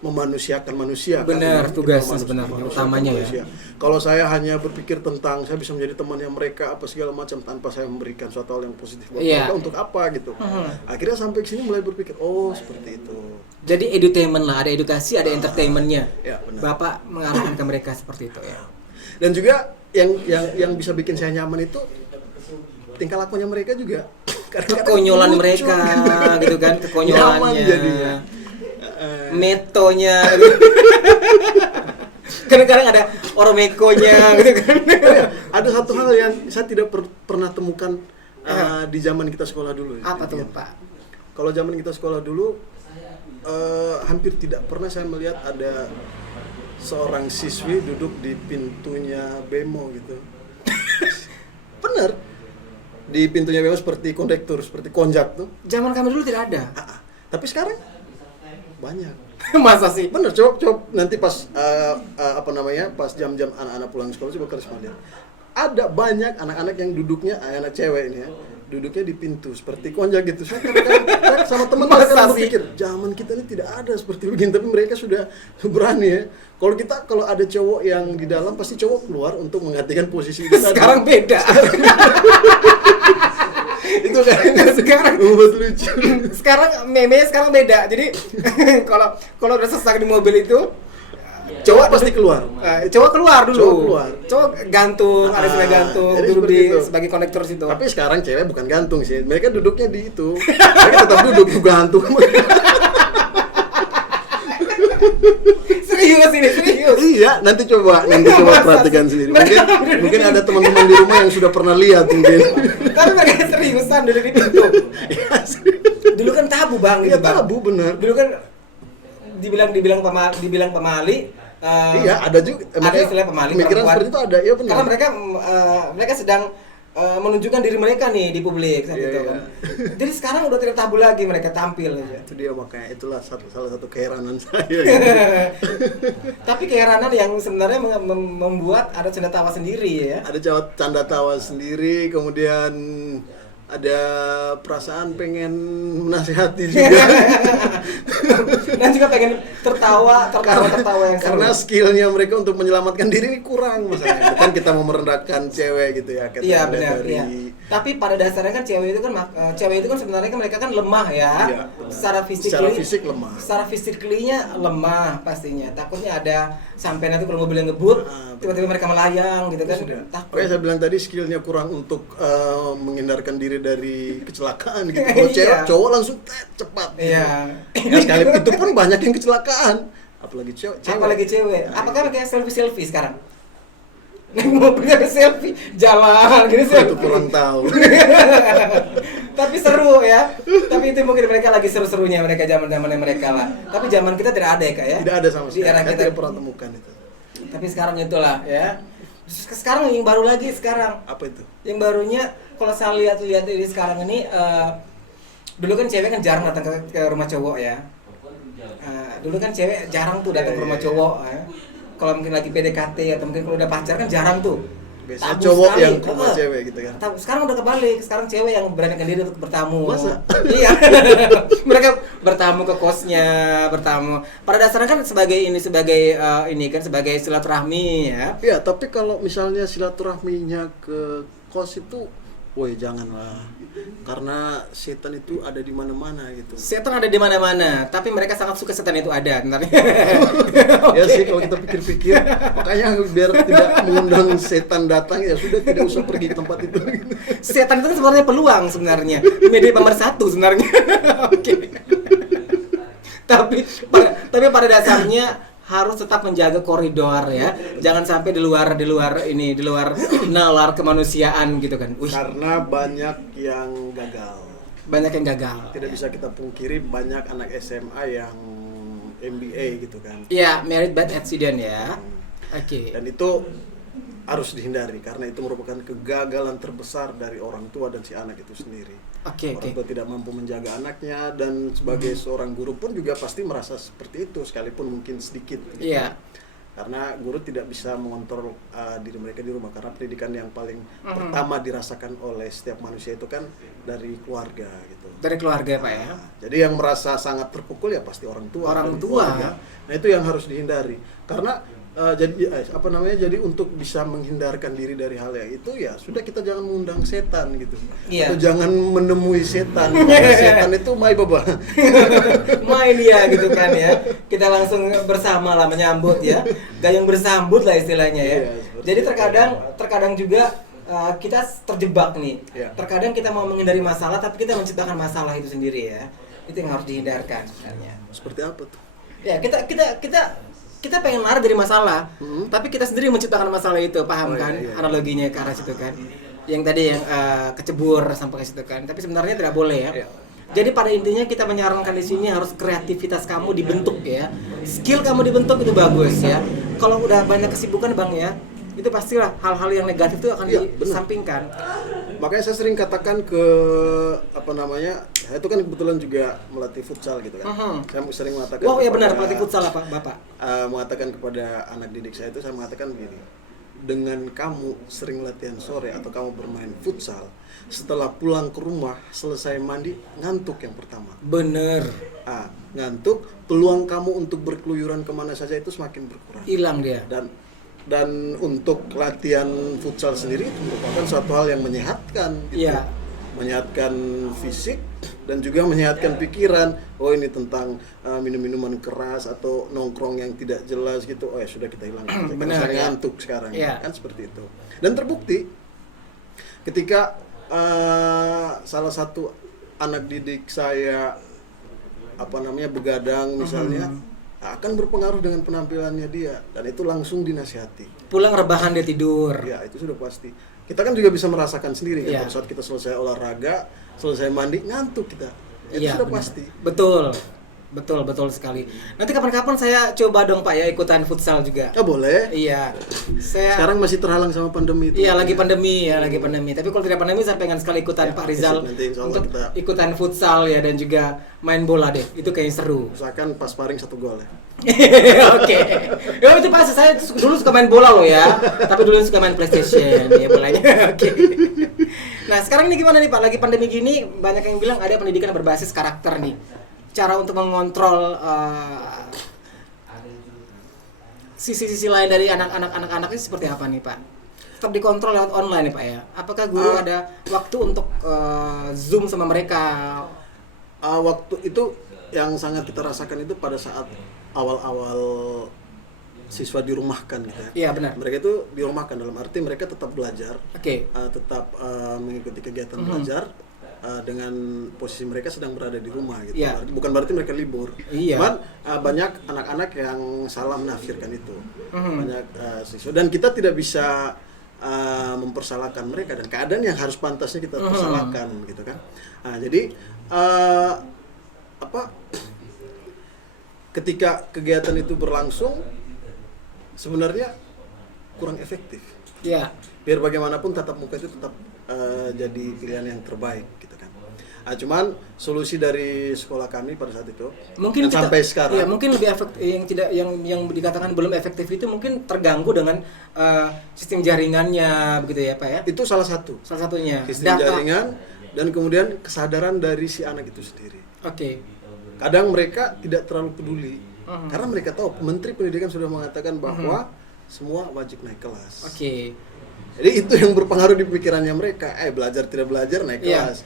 memanusiakan manusia. Benar, kan? tugas Kita sebenarnya memanusiakan utamanya manusia. Kalau saya hanya berpikir tentang saya bisa menjadi temannya mereka apa segala macam tanpa saya memberikan suatu hal yang positif buat mereka, untuk apa gitu. Akhirnya sampai sini mulai berpikir, oh seperti itu. Jadi edutainment lah, ada edukasi, ada entertainmentnya. Ya, benar. Bapak mengarahkan ke mereka seperti itu ya. Dan juga yang bisa bikin saya nyaman itu tingkah lakunya mereka juga. Kekonyolan lucu, mereka gitu kan, kekonyolannya. Nyaman jadinya. Metonya. Kadang-kadang ada oromekonya gitu kan. Ada satu hal yang saya tidak pernah temukan di zaman kita sekolah dulu. Apa tuh, Pak? Kalau zaman kita sekolah dulu, hampir tidak pernah saya melihat ada seorang siswi duduk di pintunya bemo gitu. Bener, di pintunya bemo seperti kondektur, seperti konjak tuh. Zaman kami dulu tidak ada. Tapi sekarang banyak. Masa sih? Bener, coba nanti pas pas jam-jam anak-anak pulang sekolah coba kalian lihat. Ada banyak anak-anak yang duduknya, anak cewek ini ya, duduknya di pintu seperti konjak gitu. Saya kadang-kadang sama teman-teman berpikir, zaman kita ini tidak ada seperti begini, tapi mereka sudah berani ya. Kalau ada cowok yang di dalam, pasti cowok keluar untuk menggantikan posisi kita. Sekarang beda. Itu kan sekarang membuat lucu. Sekarang meme sekarang beda. Jadi kalau udah sesak di mobil itu Cowok pasti keluar. Cowok keluar dulu. Cowok keluar. Cowok gantung, ada istilah gantung, jadi duduk seperti di itu. sebagai konektor situ. Tapi sekarang cewek bukan gantung sih. Mereka duduknya di itu. Mereka tetap duduk gantung. Serius ini, serius. Iya, nanti coba perhatikan sendiri. Mungkin ada teman-teman di rumah yang sudah pernah lihat mungkin. Tapi mereka seriusan duduk di pintu. Dulu kan tabu bang, Iya gitu, Bang. tabu bener. Dulu kan dibilang pemali. Iya, ada juga. Ada istilah pemali Pemikiran perempuan. seperti itu ada, ya benar. Karena mereka sedang menunjukkan diri mereka nih di publik saat Iya, itu iya. kan. Jadi sekarang udah tidak tabu lagi mereka tampil aja. Itu dia, makanya itulah salah satu keheranan saya. Tapi keheranan yang sebenarnya membuat ada canda tawa sendiri ya. Ada canda tawa sendiri, kemudian ada perasaan pengen menasihati juga. Dan juga pengen tertawa yang seru. Karena skillnya mereka untuk menyelamatkan diri ini kurang masalahnya. Bukan kita mau merendahkan cewek gitu ya. Iya benar. Iya. Tapi pada dasarnya kan cewek itu kan sebenarnya kan mereka kan lemah ya. Iya, benar. Secara fisik lemah. Secara fisiklinya lemah pastinya. Takutnya ada sampai nanti kalau mobil yang ngebut, tiba-tiba mereka melayang gitu kan. Takut. Oke, saya bilang tadi skillnya kurang untuk menghindarkan diri dari kecelakaan gitu. Kalau cewek, cowok langsung cepat. Iya. Ya, sekali itu pun banyak yang kecelakaan. Apalagi cewek. Apakah mereka selfie sekarang? Naik mobilnya selfie, jalan gitu sih. Itu kurang tahu. Tapi seru ya. Tapi itu mungkin mereka lagi seru-serunya mereka zaman-zamannya mereka lah. Tapi zaman kita tidak ada ya Kak ya. Tidak ada sama sekali. Di era Saya kita tidak pernah temukan itu. Tapi sekarang itulah ya. Sekarang yang baru lagi sekarang. Apa itu? Yang barunya kalau saya lihat ini sekarang ini dulu kan cewek kan jarang datang ke rumah cowok ya. Dulu kan cewek jarang tuh datang ke rumah cowok ya. Kalau mungkin lagi PDKT atau mungkin kalau udah pacar kan jarang tuh. Biasanya Tabu cowok sekali. yang ke rumah cewek gitu kan. Sekarang udah kebalik, sekarang cewek yang beranikan diri untuk bertamu. Masa? Iya. Mereka bertamu ke kosnya, bertamu. Pada dasarnya kan sebagai silaturahmi ya. Iya, tapi kalau misalnya silaturahminya ke kos itu, woi janganlah. Karena setan itu ada di mana-mana gitu. Setan ada di mana-mana, tapi mereka sangat suka setan itu ada sebenarnya. Ya sih kalau kita pikir-pikir, makanya biar tidak mengundang setan datang ya sudah tidak usah pergi ke tempat itu. Setan itu kan sebenarnya peluang sebenarnya. Media pemersatu sebenarnya. Oke. Tapi pada dasarnya harus tetap menjaga koridor ya. Jangan sampai di luar nalar kemanusiaan gitu kan. Karena banyak yang gagal. Banyak yang gagal. Tidak bisa kita pungkiri banyak anak SMA yang MBA gitu kan. Iya, married by accident ya. Oke. Dan itu harus dihindari karena itu merupakan kegagalan terbesar dari orang tua dan si anak itu sendiri. Orang tua tidak mampu menjaga anaknya, dan sebagai seorang guru pun juga pasti merasa seperti itu sekalipun mungkin sedikit. Gitu. Iya. Karena guru tidak bisa mengontrol diri mereka di rumah, karena pendidikan yang paling pertama dirasakan oleh setiap manusia itu kan dari keluarga gitu. Dari keluarga Pak ya. Jadi yang merasa sangat terpukul ya pasti orang tua. Orang tua. Keluarga. Nah itu yang harus dihindari. Karena jadi untuk bisa menghindarkan diri dari hal yang itu ya sudah, kita jangan mengundang setan gitu. Iya. Atau jangan menemui setan. Karena setan itu mai baba. Main dia gitu kan ya. Kita langsung bersama lah menyambut ya. Gayung bersambut lah istilahnya ya. Iya, Jadi terkadang juga kita terjebak nih. Iya. Terkadang kita mau menghindari masalah tapi kita menciptakan masalah itu sendiri ya. Itu yang harus dihindarkan sebenarnya. Seperti apa tuh? Ya, kita pengen lari dari masalah, tapi kita sendiri menciptakan masalah itu, paham kan? Iya. Analoginya ke arah situ kan. Yang tadi yang kecebur sampai ke situ kan. Tapi sebenarnya tidak boleh ya. Iya. Jadi pada intinya kita menyarankan di sini harus kreativitas kamu dibentuk ya. Skill kamu dibentuk itu bagus ya. Kalau udah banyak kesibukan Bang ya, itu pastilah hal-hal yang negatif itu akan disampingkan. Makanya saya sering katakan ke saya itu kan kebetulan juga melatih futsal gitu kan. Saya sering mengatakan. Oh iya benar, pelatih futsal apa Bapak? Mengatakan kepada anak didik saya itu, saya mengatakan begini, dengan kamu sering latihan sore atau kamu bermain futsal, setelah pulang ke rumah selesai mandi ngantuk yang pertama. Bener. Ngantuk, peluang kamu untuk berkeluyuran kemana saja itu semakin berkurang. Hilang dia. Dan untuk latihan futsal sendiri itu merupakan suatu hal yang menyehatkan gitu. Iya. Menyehatkan fisik dan juga menyehatkan pikiran. Oh ini tentang minum-minuman keras atau nongkrong yang tidak jelas gitu. Oh ya sudah, kita hilangkan. Benar, saya ya. ngantuk sekarang Iya. kan seperti itu. Dan terbukti ketika salah satu anak didik saya begadang misalnya, akan berpengaruh dengan penampilannya dia, dan itu langsung dinasihati. Pulang rebahan dia tidur. Ya itu sudah pasti. Kita kan juga bisa merasakan sendiri kan, Iya. pada saat kita selesai olahraga, selesai mandi, ngantuk kita. Itu Iya, sudah benar. pasti. Betul sekali. Nanti kapan-kapan saya coba dong Pak ya ikutan futsal juga. Ya boleh. Iya. Saya Sekarang masih terhalang sama pandemi itu. Iya lagi pandemi. Tapi kalau tidak pandemi saya pengen sekali ikutan Ya, Pak Rizal nanti insya Allah untuk kita- ikutan futsal ya, dan juga main bola deh. Itu kayaknya seru. Usahakan pas sparring 1 gol ya. Oke. Ya itu pasti, saya dulu suka main bola loh ya. Tapi dulu suka main PlayStation ya bolanya. Oke. Nah, sekarang ini gimana nih Pak? Lagi pandemi gini banyak yang bilang ada pendidikan berbasis karakter nih. Cara untuk mengontrol sisi-sisi lain dari anak-anak ini seperti apa nih Pak? Tetap dikontrol lewat online nih Pak ya? Apakah guru ada waktu untuk Zoom sama mereka? Waktu itu yang sangat kita rasakan itu pada saat awal-awal siswa dirumahkan gitu ya. Iya benar. Mereka itu dirumahkan dalam arti mereka tetap belajar, Oke. tetap mengikuti kegiatan belajar dengan posisi mereka sedang berada di rumah gitu. Iya. Bukan berarti mereka libur. Iya. Cuman banyak anak-anak yang salah menafsirkan itu. Banyak siswa, dan kita tidak bisa mempersalahkan mereka, dan keadaan yang harus pantasnya kita persalahkan gitu kan. Jadi ketika kegiatan itu berlangsung sebenarnya kurang efektif. Iya. Biar bagaimanapun tatap muka itu tetap jadi pilihan yang terbaik gitu kan. Cuman solusi dari sekolah kami pada saat itu Mungkin dan sampai sekarang ya mungkin lebih efektif, yang dikatakan belum efektif itu mungkin terganggu dengan sistem jaringannya begitu ya Pak ya. itu salah Satunya sistem data. jaringan, dan kemudian kesadaran dari si anak itu sendiri. Oke. Kadang mereka tidak terlalu peduli karena mereka tahu Menteri Pendidikan sudah mengatakan bahwa semua wajib naik kelas. Oke. Jadi itu yang berpengaruh di pikirannya mereka. Belajar tidak belajar naik Iya. kelas.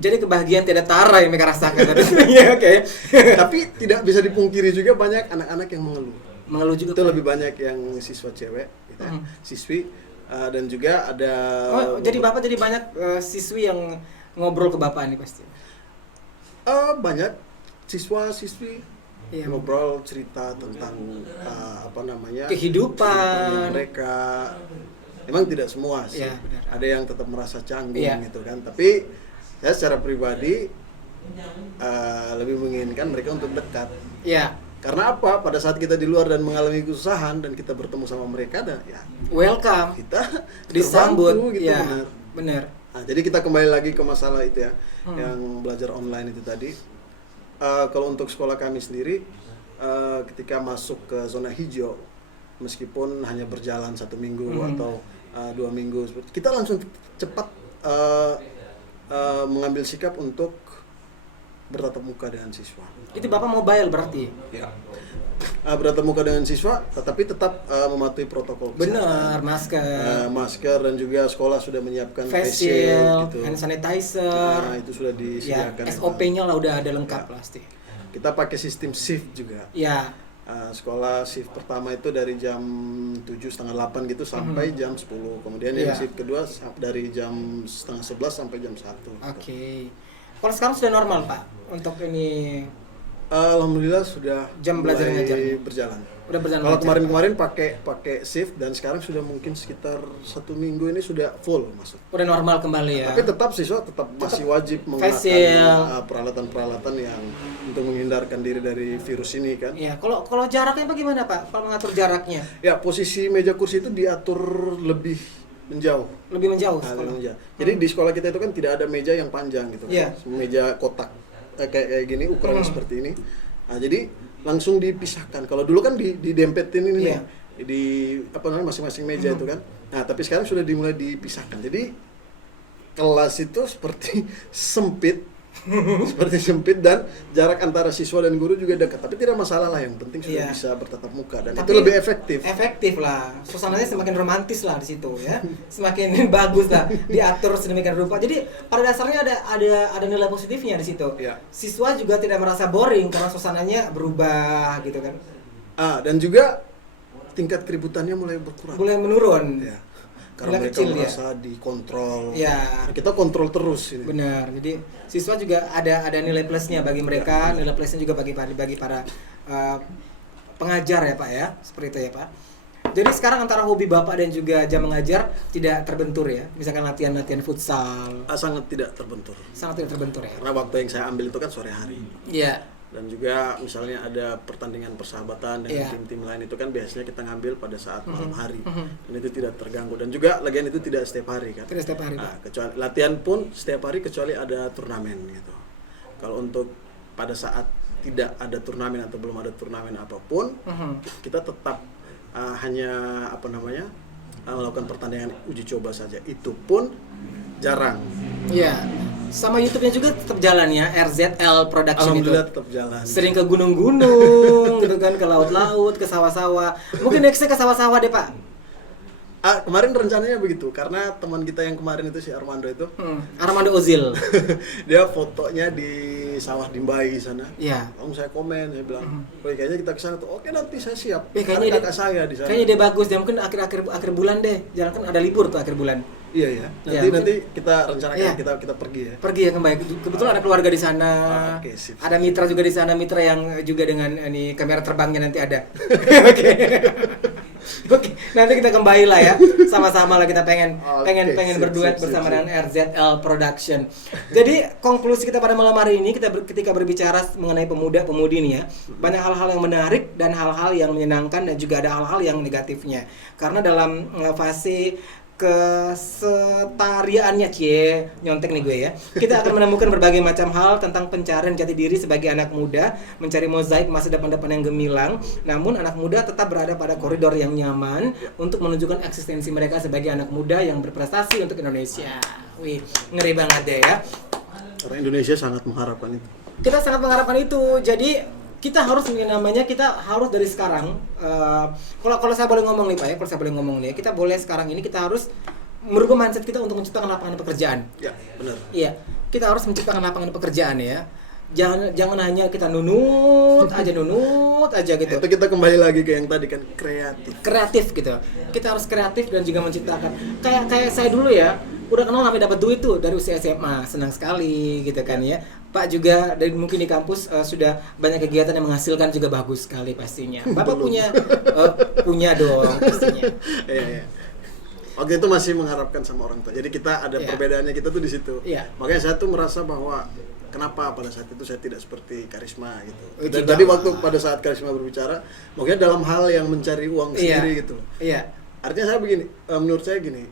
Jadi kebahagiaan tidak tara yang mereka rasakan. Iya, oke. Tapi tidak bisa dipungkiri juga banyak anak-anak yang mengeluh. Mengeluh juga. Itu lebih banyak yang siswa cewek, gitu ya. Siswi, dan juga ada. Jadi Bapak jadi banyak siswi yang ngobrol ke Bapak nih pasti. Banyak siswa-siswi Iya. ngobrol cerita tentang Kehidupan mereka. Memang tidak semua sih, Iya, benar. ada yang tetap merasa canggung Iya. gitu kan. Tapi saya secara pribadi lebih menginginkan mereka untuk dekat. ya Karena apa? Pada saat kita di luar dan mengalami kesusahan dan kita bertemu sama mereka, ya welcome, kita disambut, terbantu gitu, ya benar. benar. Nah, jadi kita kembali lagi ke masalah itu ya, yang belajar online itu tadi. Kalau untuk sekolah kami sendiri, ketika masuk ke zona hijau, meskipun hanya berjalan 1 minggu atau 2 minggu, kita langsung cepat mengambil sikap untuk bertatap muka dengan siswa. Itu Bapak mobile berarti? Ya. Bertatap muka dengan siswa, tetapi tetap mematuhi protokol kesehatan. Benar, masker, Masker, dan juga sekolah sudah menyiapkan face face shield shield, gitu. hand sanitizer, Nah, itu sudah ya disediakan. SOP-nya lah udah ada lengkap pasti. Kita pakai sistem shift juga. Ya, Sekolah shift pertama itu dari jam 7:30 gitu sampai jam 10. Kemudian yang Iya. shift kedua dari jam 10:30 sampai jam 1. oke. Kalau sekarang sudah normal Pak untuk ini Alhamdulillah sudah Jam belajar mulai ngajarnya? berjalan. udah berjalan Kalau lancar? kemarin-kemarin pakai shift, dan sekarang sudah mungkin sekitar 1 minggu ini sudah full masuk. Udah normal kembali ya. Tapi tetap siswa masih wajib face menggunakan shield. peralatan-peralatan yang untuk menghindarkan diri dari virus ini kan. Ya, kalau jaraknya bagaimana Pak? Kalau mengatur jaraknya Ya, posisi meja kursi itu diatur lebih menjauh. lebih menjauh Nah, sekolah. lebih menjauh. Jadi di sekolah kita itu kan tidak ada meja yang panjang gitu kan. Iya. Meja kotak kayak gini ukurannya seperti ini. Nah, jadi langsung dipisahkan. Kalau dulu kan didempetin ini Iya. nih, di masing-masing meja itu kan. Nah, tapi sekarang sudah dimulai dipisahkan. Jadi kelas itu seperti sempit, dan jarak antara siswa dan guru juga dekat. Tapi tidak masalah lah, yang penting sudah Iya. bisa bertatap muka, dan Tapi itu lebih efektif. Efektif lah. Suasananya semakin romantis lah di situ ya. Semakin bagus lah, diatur sedemikian rupa. Jadi pada dasarnya ada nilai positifnya di situ. Iya. Siswa juga tidak merasa boring karena suasananya berubah gitu kan. Dan juga tingkat keributannya mulai berkurang. Mulai menurun. Ya. Karena Mulai mereka kecil, ya. merasa dikontrol. Ya. Kita kontrol terus ini. Benar. Jadi siswa juga ada nilai plusnya bagi mereka, nilai plusnya juga bagi para pengajar ya Pak ya. Seperti itu ya Pak. Jadi sekarang antara hobi Bapak dan juga jam mengajar tidak terbentur ya. Misalkan latihan futsal. Sangat tidak terbentur. Sangat tidak terbentur ya. Karena waktu yang saya ambil itu kan sore hari. Iya. Dan juga misalnya ada pertandingan persahabatan dengan Iya. tim-tim lain, itu kan biasanya kita ngambil pada saat malam hari. Dan itu tidak terganggu, dan juga lagian itu tidak setiap hari kan. Tidak setiap hari, Nah, Pak. kecuali latihan pun setiap hari kecuali ada turnamen gitu. Kalau untuk pada saat tidak ada turnamen atau belum ada turnamen apapun, kita tetap hanya melakukan pertandingan uji coba saja. Itu pun jarang. Iya. Sama YouTube-nya juga tetap jalan ya, RZL Production itu. Alhamdulillah tetap jalan. Sering ke gunung-gunung gitu kan, ke laut-laut, ke sawah-sawah. Mungkin nextnya ke sawah-sawah deh Pak. Kemarin rencananya begitu, karena teman kita yang kemarin itu, si Armando itu, Armando Ozil. dia fotonya di sawah Dimbai sana. Iya. Langsung saya komen, saya bilang, "Woi, kayaknya kita ke sana tuh." "Oke, nanti saya siap." Kayaknya Karena kakak saya di sana. Kayaknya dia bagus, dia mungkin akhir bulan deh. Jangan kan ada libur tuh akhir bulan. Iya ya. Iya, Nanti kita rencanakan Iya. kita pergi ya. Pergi ya kembali. Kebetulan ada keluarga di sana. Oke, sip. Ada mitra juga di sana, mitra yang juga dengan ini kamera terbangnya nanti ada. Oke. Oke, nanti kita kembali lah ya. Sama-sama lah kita pengen Sip, berduet sip, bersama sip. dengan RZL Production. Jadi konklusi kita pada malam hari ini ketika berbicara mengenai pemuda-pemudi ini ya, banyak hal-hal yang menarik dan hal-hal yang menyenangkan, dan juga ada hal-hal yang negatifnya. Karena dalam fase kesetariaannya, nyontek nih gue ya, kita akan menemukan berbagai macam hal tentang pencarian jati diri sebagai anak muda, mencari mozaik masa depan-depan yang gemilang. Namun anak muda tetap berada pada koridor yang nyaman untuk menunjukkan eksistensi mereka sebagai anak muda yang berprestasi untuk Indonesia. Wih, ngeri banget deh ya. Karena Indonesia sangat mengharapkan itu. Kita sangat mengharapkan itu. Jadi kita harus dari sekarang, kalau saya boleh ngomong nih Pak ya, kita boleh sekarang ini kita harus merubah mindset kita untuk menciptakan lapangan pekerjaan. Ya, benar. Iya, kita harus menciptakan lapangan pekerjaan ya. Jangan hanya kita nunut aja gitu. Itu kita kembali lagi ke yang tadi kan, Kreatif gitu. Kita harus kreatif dan juga menciptakan. Kayak saya dulu ya, udah kenal sampai dapat duit tuh dari usia SMA, senang sekali gitu kan ya. Pak juga dan mungkin di kampus sudah banyak kegiatan yang menghasilkan juga bagus sekali pastinya. Bapak punya dong pastinya. Iya. Waktu itu masih mengharapkan sama orang tua. Jadi kita ada perbedaannya kita tuh di situ. Iya. Makanya saya tuh merasa bahwa kenapa pada saat itu saya tidak seperti Karisma gitu. Dan Tidak. tadi waktu pada saat Karisma berbicara, mungkin dalam hal yang mencari uang sendiri gitu. Iya. Artinya saya begini, menurut saya gini,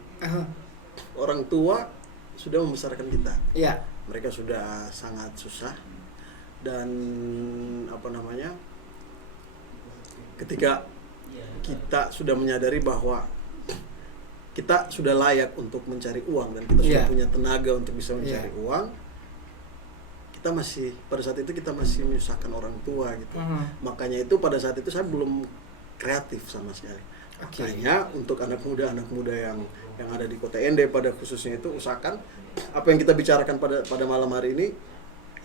orang tua sudah membesarkan kita. Iya. Mereka sudah sangat susah dan ketika kita sudah menyadari bahwa kita sudah layak untuk mencari uang dan kita sudah punya tenaga untuk bisa mencari uang, kita masih pada saat itu kita masih menyusahkan orang tua gitu. Makanya itu pada saat itu saya belum kreatif sama sekali. Makanya untuk anak muda yang ada di Kota Ende pada khususnya itu usahakan apa yang kita bicarakan pada malam hari ini,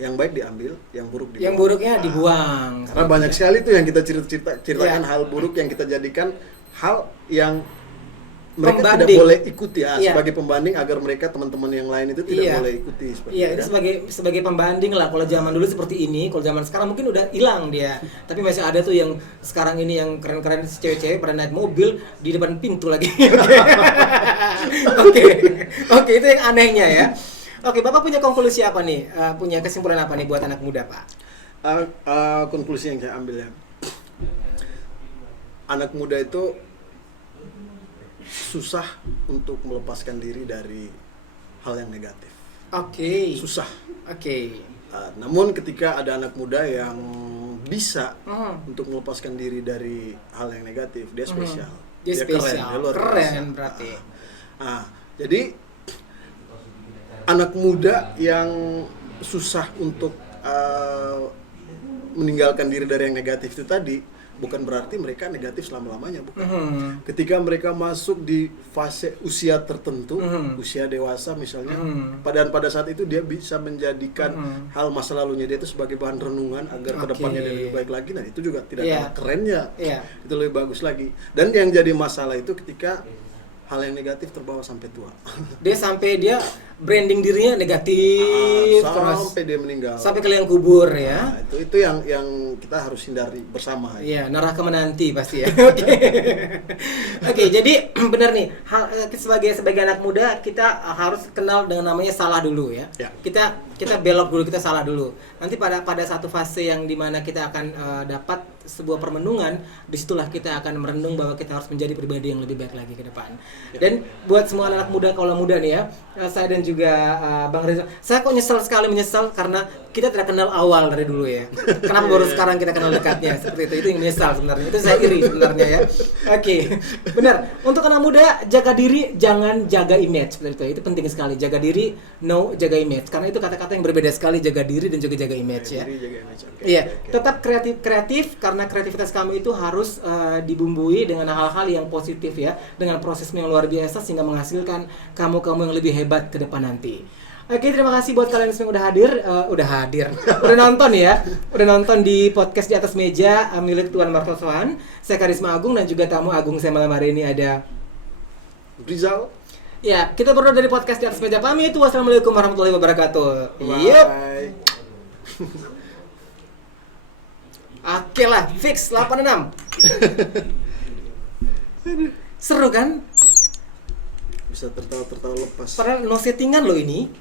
yang baik diambil, yang buruk dibuang. Yang buruknya dibuang. Karena banyak sekali tuh yang kita ceritakan hal buruk yang kita jadikan hal yang mereka Pembanding. tidak boleh ikuti sebagai pembanding agar mereka teman-teman yang lain itu tidak boleh ikuti seperti itu sebagai pembanding lah. Kalau zaman dulu seperti ini, kalau zaman sekarang mungkin udah hilang dia. Tapi masih ada tuh yang sekarang ini yang keren-keren cewek-cewek pada naik mobil di depan pintu lagi. Oke, itu yang anehnya ya. Oke, Bapak punya konklusi apa nih? Punya kesimpulan apa nih buat anak muda, Pak? Konklusi yang saya ambil ya, anak muda itu susah untuk melepaskan diri dari hal yang negatif. Oke. Susah. Oke. Namun ketika ada anak muda yang bisa untuk melepaskan diri dari hal yang negatif, dia spesial. Dia spesial. Dia luar biasa. Keren berarti. Jadi anak muda yang susah untuk meninggalkan diri dari yang negatif itu tadi, bukan berarti mereka negatif selama-lamanya, bukan. Ketika mereka masuk di fase usia tertentu, usia dewasa misalnya, pada saat itu dia bisa menjadikan hal masa lalunya dia itu sebagai bahan renungan agar kedepannya dia lebih baik lagi. Nah itu juga tidak kalah kerennya, itu lebih bagus lagi. Dan yang jadi masalah itu ketika hal yang negatif terbawa sampai tua. Dia branding dirinya negatif sampai dia meninggal. Sampai ke liang kubur ya. Nah, itu yang kita harus hindari bersama. Iya, neraka menanti pasti ya. Oke, jadi benar nih, sebagai anak muda kita harus kenal dengan namanya salah dulu ya. Kita belok dulu, kita salah dulu. Nanti pada satu fase yang dimana kita akan dapat sebuah permenungan, disitulah kita akan merenung bahwa kita harus menjadi pribadi yang lebih baik lagi ke depan. Dan buat semua anak muda, kalau muda nih ya, saya dan juga Bang Reza, saya kok menyesal karena kita tidak kenal awal dari dulu ya. Kenapa baru sekarang kita kenal dekatnya seperti itu yang menyesal sebenarnya. Itu saya iri sebenarnya ya. Oke, benar. Untuk anak muda, jaga diri, jangan jaga image seperti itu. Itu penting sekali. Jaga diri, jaga image. Karena itu kata-kata yang berbeda sekali, jaga diri dan juga jaga image ya. Iya, tetap kreatif karena kreativitas kamu itu harus dibumbui dengan hal-hal yang positif ya, dengan proses yang luar biasa sehingga menghasilkan kamu yang lebih hebat ke depan nanti. Oke, terima kasih buat kalian semua udah nonton ya, udah nonton di podcast Di Atas Meja milik Tuan Martosohan. Saya Karisma Agung dan juga tamu agung saya malam hari ini ada Rizal. Ya, kita berdua dari podcast Di Atas Meja pamit. Wassalamualaikum warahmatullahi wabarakatuh. Bye. Oke lah, fix 86. Seru kan? Bisa tertawa lepas. Padahal no settingan loh ini.